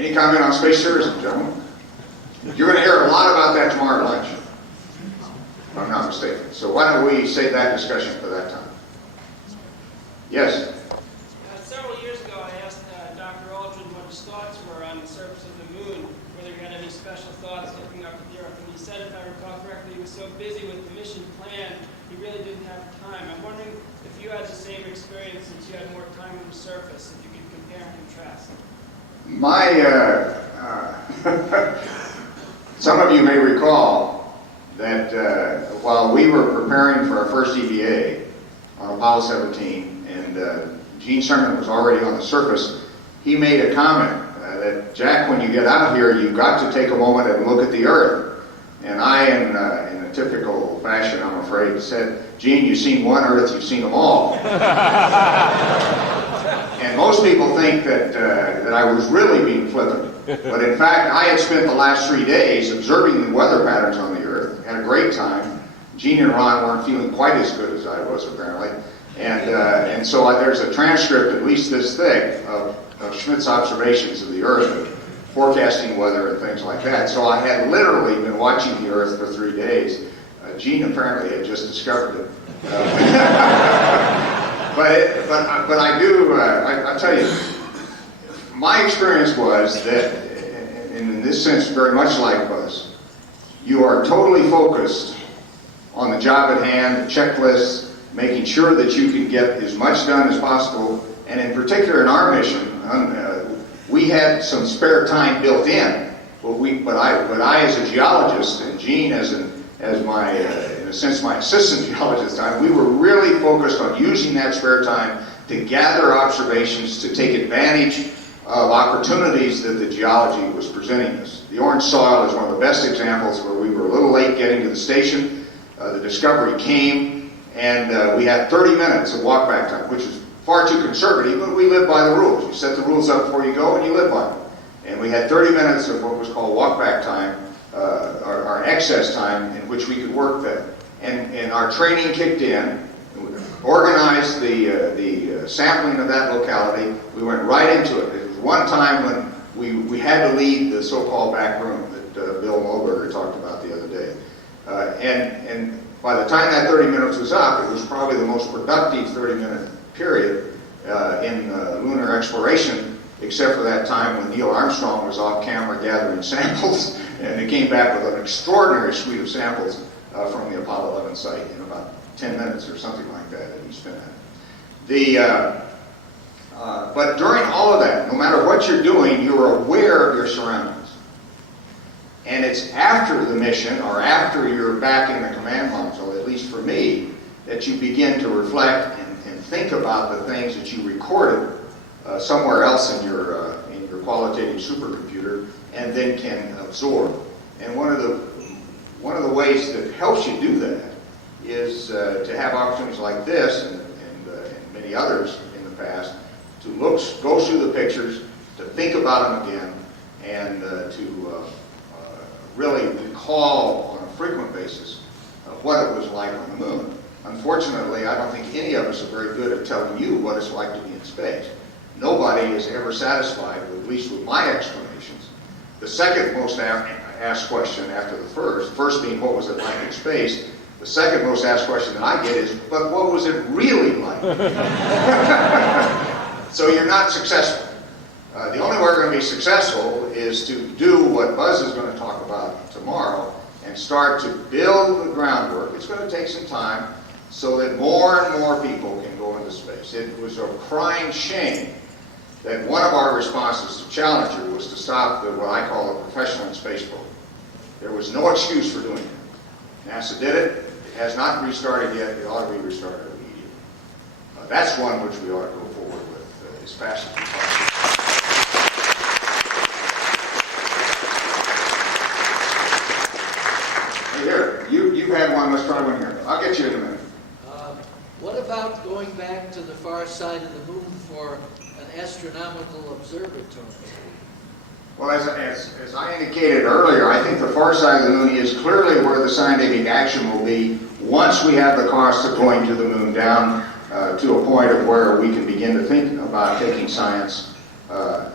Any comment on space tourism, gentlemen? You're going to hear a lot about that tomorrow at lunch, if I'm not mistaken. So why don't we save that discussion for that time? Yes? Several years ago, I asked Dr. Aldrin what his thoughts were on the surface of the moon, whether he had any special thoughts looking up at the Earth. And he said, if I recall correctly, he was so busy with the mission plan, he really didn't have time. I'm wondering if you had the same experience since you had more time on the surface, if you could compare and contrast. Some of you may recall that while we were preparing for our first EVA on Apollo 17, and Gene Cernan was already on the surface, he made a comment that, Jack, when you get out here, you've got to take a moment and look at the Earth. And I, in a typical fashion, I'm afraid, said, Gene, you've seen one Earth, you've seen them all. And most people think that I was really being flippant. But in fact, I had spent the last 3 days observing the weather patterns on the Earth, had a great time. Gene and Ron weren't feeling quite as good as I was, apparently. And so there's a transcript, at least this thick, of Schmitt's observations of the Earth, forecasting weather and things like that. So I had literally been watching the Earth for 3 days. Gene apparently had just discovered it. But I do, I tell you, my experience was that, and in this sense very much like Buzz, you are totally focused on the job at hand, the checklists, making sure that you can get as much done as possible. And in particular in our mission, we had some spare time built in. But I as a geologist, and Gene as my, in a sense, my assistant geologist, we were really focused on using that spare time to gather observations, to take advantage of opportunities that the geology was presenting us. The orange soil is one of the best examples where we were a little late getting to the station. The discovery came, and we had 30 minutes of walk-back time, which is far too conservative, but we live by the rules. You set the rules up before you go, and you live by them. And we had 30 minutes of what was called walk-back time, our excess time, in which we could work that. And our training kicked in, organized the sampling of that locality. We went right into it. It was one time when we had to leave the so-called back room that Bill Leuenberger talked about the other day. And by the time that 30 minutes was up, it was probably the most productive 30-minute period in lunar exploration, except for that time when Neil Armstrong was off camera gathering samples, and he came back with an extraordinary suite of samples from the Apollo 11 site in about 10 minutes or something like that he spent it. But during all of that, no matter what you're doing, you're aware of your surroundings. And it's after the mission, or after you're back in the command console, at least for me, that you begin to reflect and think about the things that you recorded somewhere else in your qualitative supercomputer, and then can absorb. And one of the ways that helps you do that is to have opportunities like this and many others in the past to go through the pictures, to think about them again, and to really recall on a frequent basis what it was like on the moon. Unfortunately, I don't think any of us are very good at telling you what it's like to be in space. Nobody is ever satisfied, at least with my explanations. The second most asked question after the first being what was it like in space, the second most asked question that I get is, but what was it really like? So you're not successful. The only way we're going to be successful is to do what Buzz is going to talk about tomorrow and start to build the groundwork. It's going to take some time so that more and more people can go into space. It was a crying shame that one of our responses to Challenger was to stop what I call a professional in space program. There was no excuse for doing it. NASA did it. It has not restarted yet. It ought to be restarted immediately. That's one which we ought to go forward with as as fast as we possibly. Here, you've had one. Let's try one here. I'll get you in a minute. What about going back to the far side of the moon for an astronomical observatory? Well, as I indicated earlier, I think the far side of the moon is clearly where the scientific action will be once we have the cost of going to the moon down to a point of where we can begin to think about taking science, of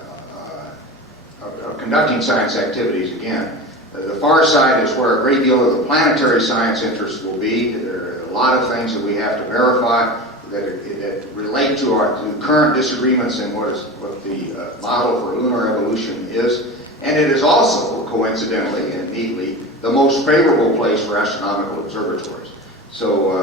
conducting science activities again. The far side is where a great deal of the planetary science interest will be. There are a lot of things that we have to verify that relate to current disagreements in what the model for lunar evolution is. And it is also, coincidentally and neatly, the most favorable place for astronomical observatories. So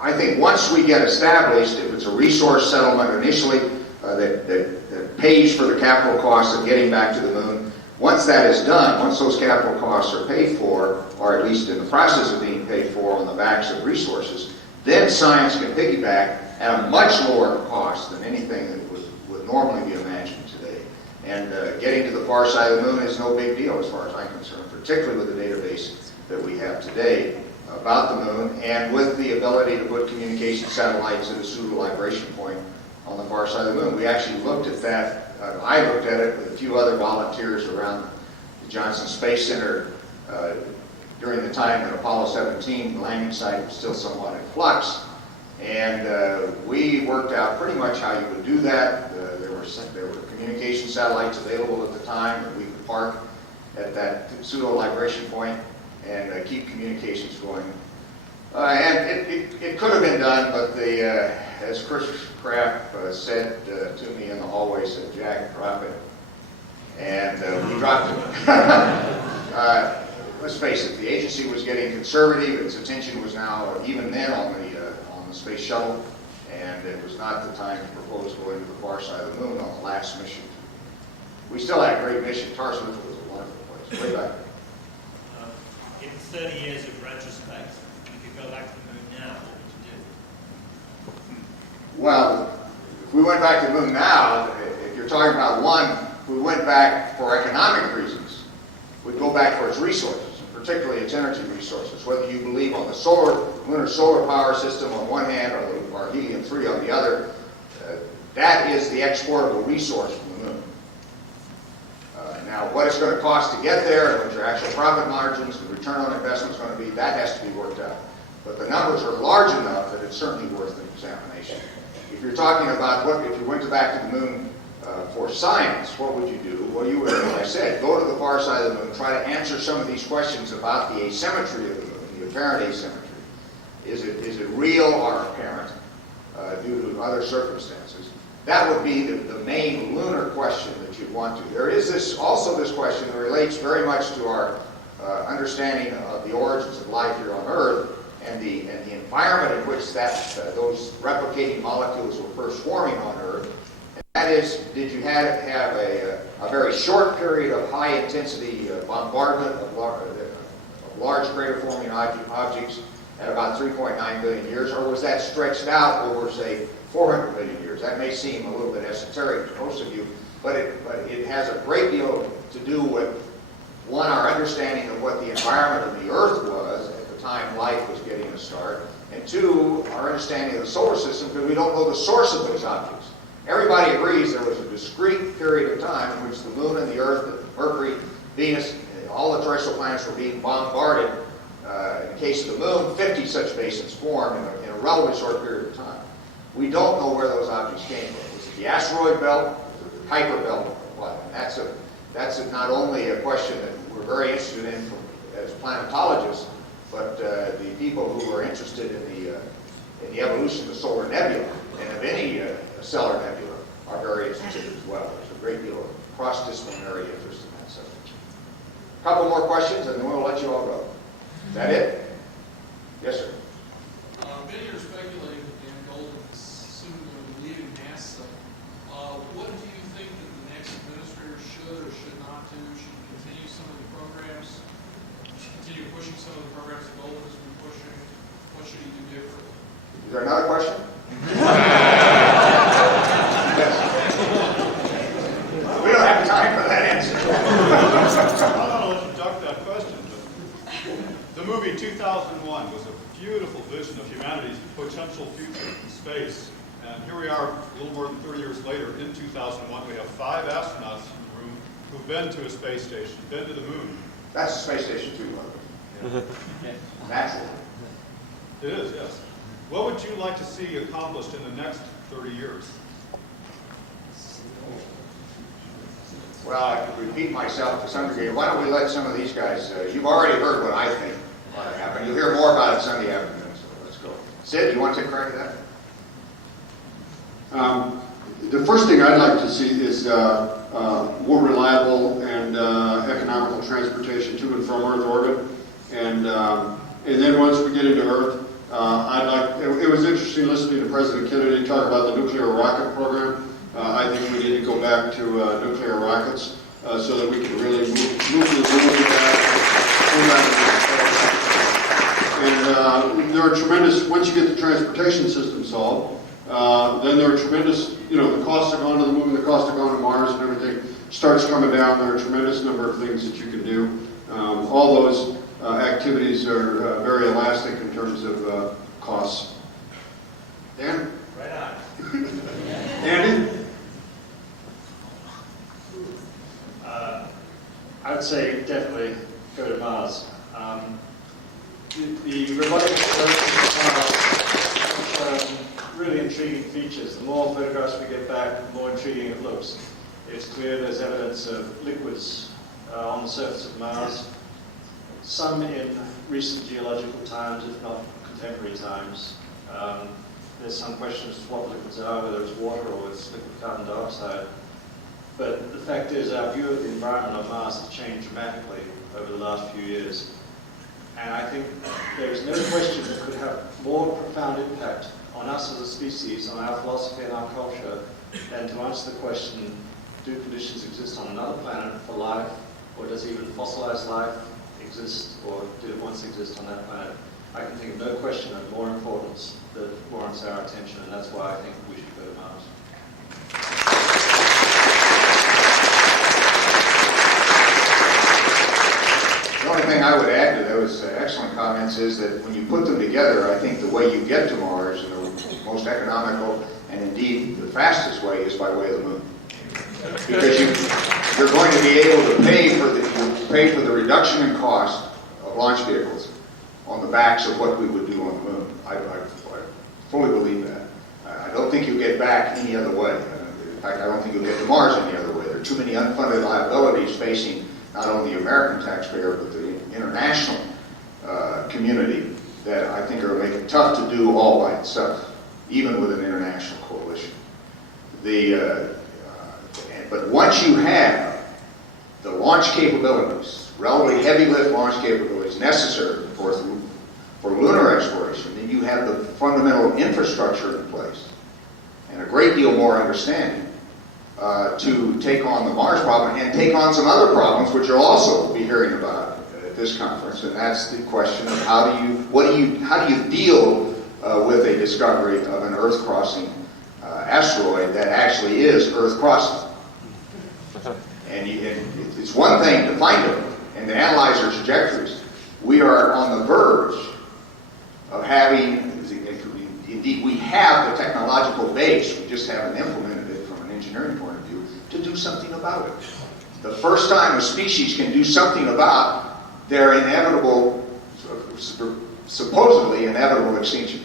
I think once we get established, if it's a resource settlement initially that pays for the capital costs of getting back to the moon, once that is done, once those capital costs are paid for, or at least in the process of being paid for on the backs of resources, then science can piggyback at a much lower cost than anything that would normally be imagined today. And getting to the far side of the moon is no big deal as far as I'm concerned, particularly with the database that we have today about the moon, and with the ability to put communication satellites at a pseudo-libration point on the far side of the moon. We actually looked at that. I looked at it with a few other volunteers around the Johnson Space Center during the time that Apollo 17 landing site was still somewhat in flux. And we worked out pretty much how you would do that. There were communication satellites available at the time that we could park at that pseudo-libration point and keep communications going. And it could have been done, but as Chris Kraft said to me in the hallway, said, "Jack, drop it." And we dropped it. Let's face it, the agency was getting conservative. Its attention was now, even then, on the space shuttle, and it was not the time to propose going to the far side of the moon on the last mission. We still had a great mission. Tarsal was a wonderful place, way back. In 30 years of retrospect, if you could go back to the moon now, what would you do? Well, if we went back to the moon now, if you're talking about one, we went back for economic reasons. We'd go back for its resources, and particularly its energy resources. Whether you believe on the lunar solar power system on one hand or helium-3 on the other, that is the exportable resource from the moon. Now, what it's going to cost to get there, and what your actual profit margins, the return on investment is going to be, that has to be worked out. But the numbers are large enough that it's certainly worth an examination. If you're talking about if you went back to the moon for science, what would you do? Well, you would, as I said, go to the far side of the moon, try to answer some of these questions about the asymmetry of the moon, the apparent asymmetry. Is it real or apparent due to other circumstances? That would be the main lunar question that you'd want to. There is also this question that relates very much to our understanding of the origins of life here on Earth and the environment in which those replicating molecules were first forming on Earth. And that is, did you have a very short period of high intensity bombardment of large crater forming objects at about 3.9 billion years, or was that stretched out over, say, 400 million years? That may seem a little bit esoteric to most of you, but it has a great deal to do with, one, our understanding of what the environment of the Earth was at the time life was getting a start, and two, our understanding of the solar system, because we don't know the source of those objects. Everybody agrees there was a discrete period of time in which the moon and the Earth, Mercury, Venus, all the terrestrial planets were being bombarded. In the case of the moon, 50 such basins formed in a relatively short period of time. We don't know where those objects came from. Was it the asteroid belt? Was it the Kuiper belt? What? And that's not only a question that we're very interested in as planetologists, but the people who are interested in the evolution of the solar nebula and of any stellar nebula are very interested as well. There's a great deal of cross-disciplinary interest in that subject. A couple more questions, and then we'll let you all go. Is that it? Yes, sir. Many are speculating that Dan Goldman is soon going to be leaving NASA. What do you think that the next administrator should or should not do? Should he continue some of the programs? Should he continue pushing some of the programs that Goldman has been pushing? What should he do differently? Is there another question? Yes. potential future in space. And here we are, a little more than 30 years later, in 2001, we have 5 astronauts in the room who've been to a space station, been to the moon. That's a space station too, by the way. Natural. It is, yes. What would you like to see accomplished in the next 30 years? Well, I could repeat myself to some degree. Why don't we let some of these guys, you've already heard what I think ought to happen. You'll hear more about it Sunday afternoon, so let's go. Sid, you want to take credit for that? The first thing I'd like to see is more reliable and economical transportation to and from Earth orbit. And then once we get into Earth, it was interesting listening to President Kennedy talk about the nuclear rocket program. I think we need to go back to nuclear rockets so that we can really move the moon back. And there are tremendous, once you get the transportation system solved, then there are tremendous, the cost of going to the moon, the cost of going to Mars and everything starts coming down. There are a tremendous number of things that you can do. All those activities are very elastic in terms of costs. Dan? Right on. Andy? I would say definitely go to Mars. The robotic exploration of Mars has really intriguing features. The more photographs we get back, the more intriguing it looks. It's clear there's evidence of liquids on the surface of Mars, some in recent geological times, if not contemporary times. There's some questions as to what the liquids are, whether it's water or it's liquid carbon dioxide. But the fact is, our view of the environment on Mars has changed dramatically over the last few years. And I think there is no question that could have more profound impact on us as a species, on our philosophy and our culture, than to answer the question, do conditions exist on another planet for life, or does even fossilized life exist, or did it once exist on that planet? I can think of no question of more importance that warrants our attention, and that's why I think we should go to Mars. The only thing I would add to those excellent comments is that when you put them together, I think the way you get to Mars, and the most economical and indeed the fastest way, is by way of the moon. Because you're going to be able to pay for the reduction in cost of launch vehicles on the backs of what we would do on the moon. I fully believe that. I don't think you'll get back any other way. In fact, I don't think you'll get to Mars any other way. There are too many unfunded liabilities facing not only the American taxpayer, but the international community that I think are making it tough to do all by itself, even with an international coalition. But once you have the launch capabilities, relatively heavy lift launch capabilities necessary for lunar exploration, then you have the fundamental infrastructure in place and a great deal more understanding to take on the Mars problem and take on some other problems which you'll also be hearing about at this conference, and that's the question of how do you deal with a discovery of an Earth-crossing asteroid that actually is Earth-crossing. And it's one thing to find them and to analyze their trajectories. We are on the verge of having, indeed we have the technological base, we just haven't implemented it from an engineering point of view, to do something about it. The first time a species can do something about their inevitable, supposedly inevitable extinction.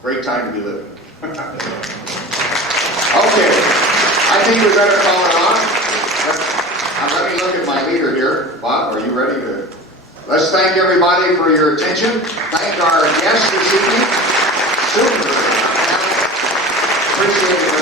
Great time to be living. Okay, I think we better call it on. Now let me look at my leader here. Bob, are you ready to? Let's thank everybody for your attention. Thank our guests this evening. Super. Appreciate it.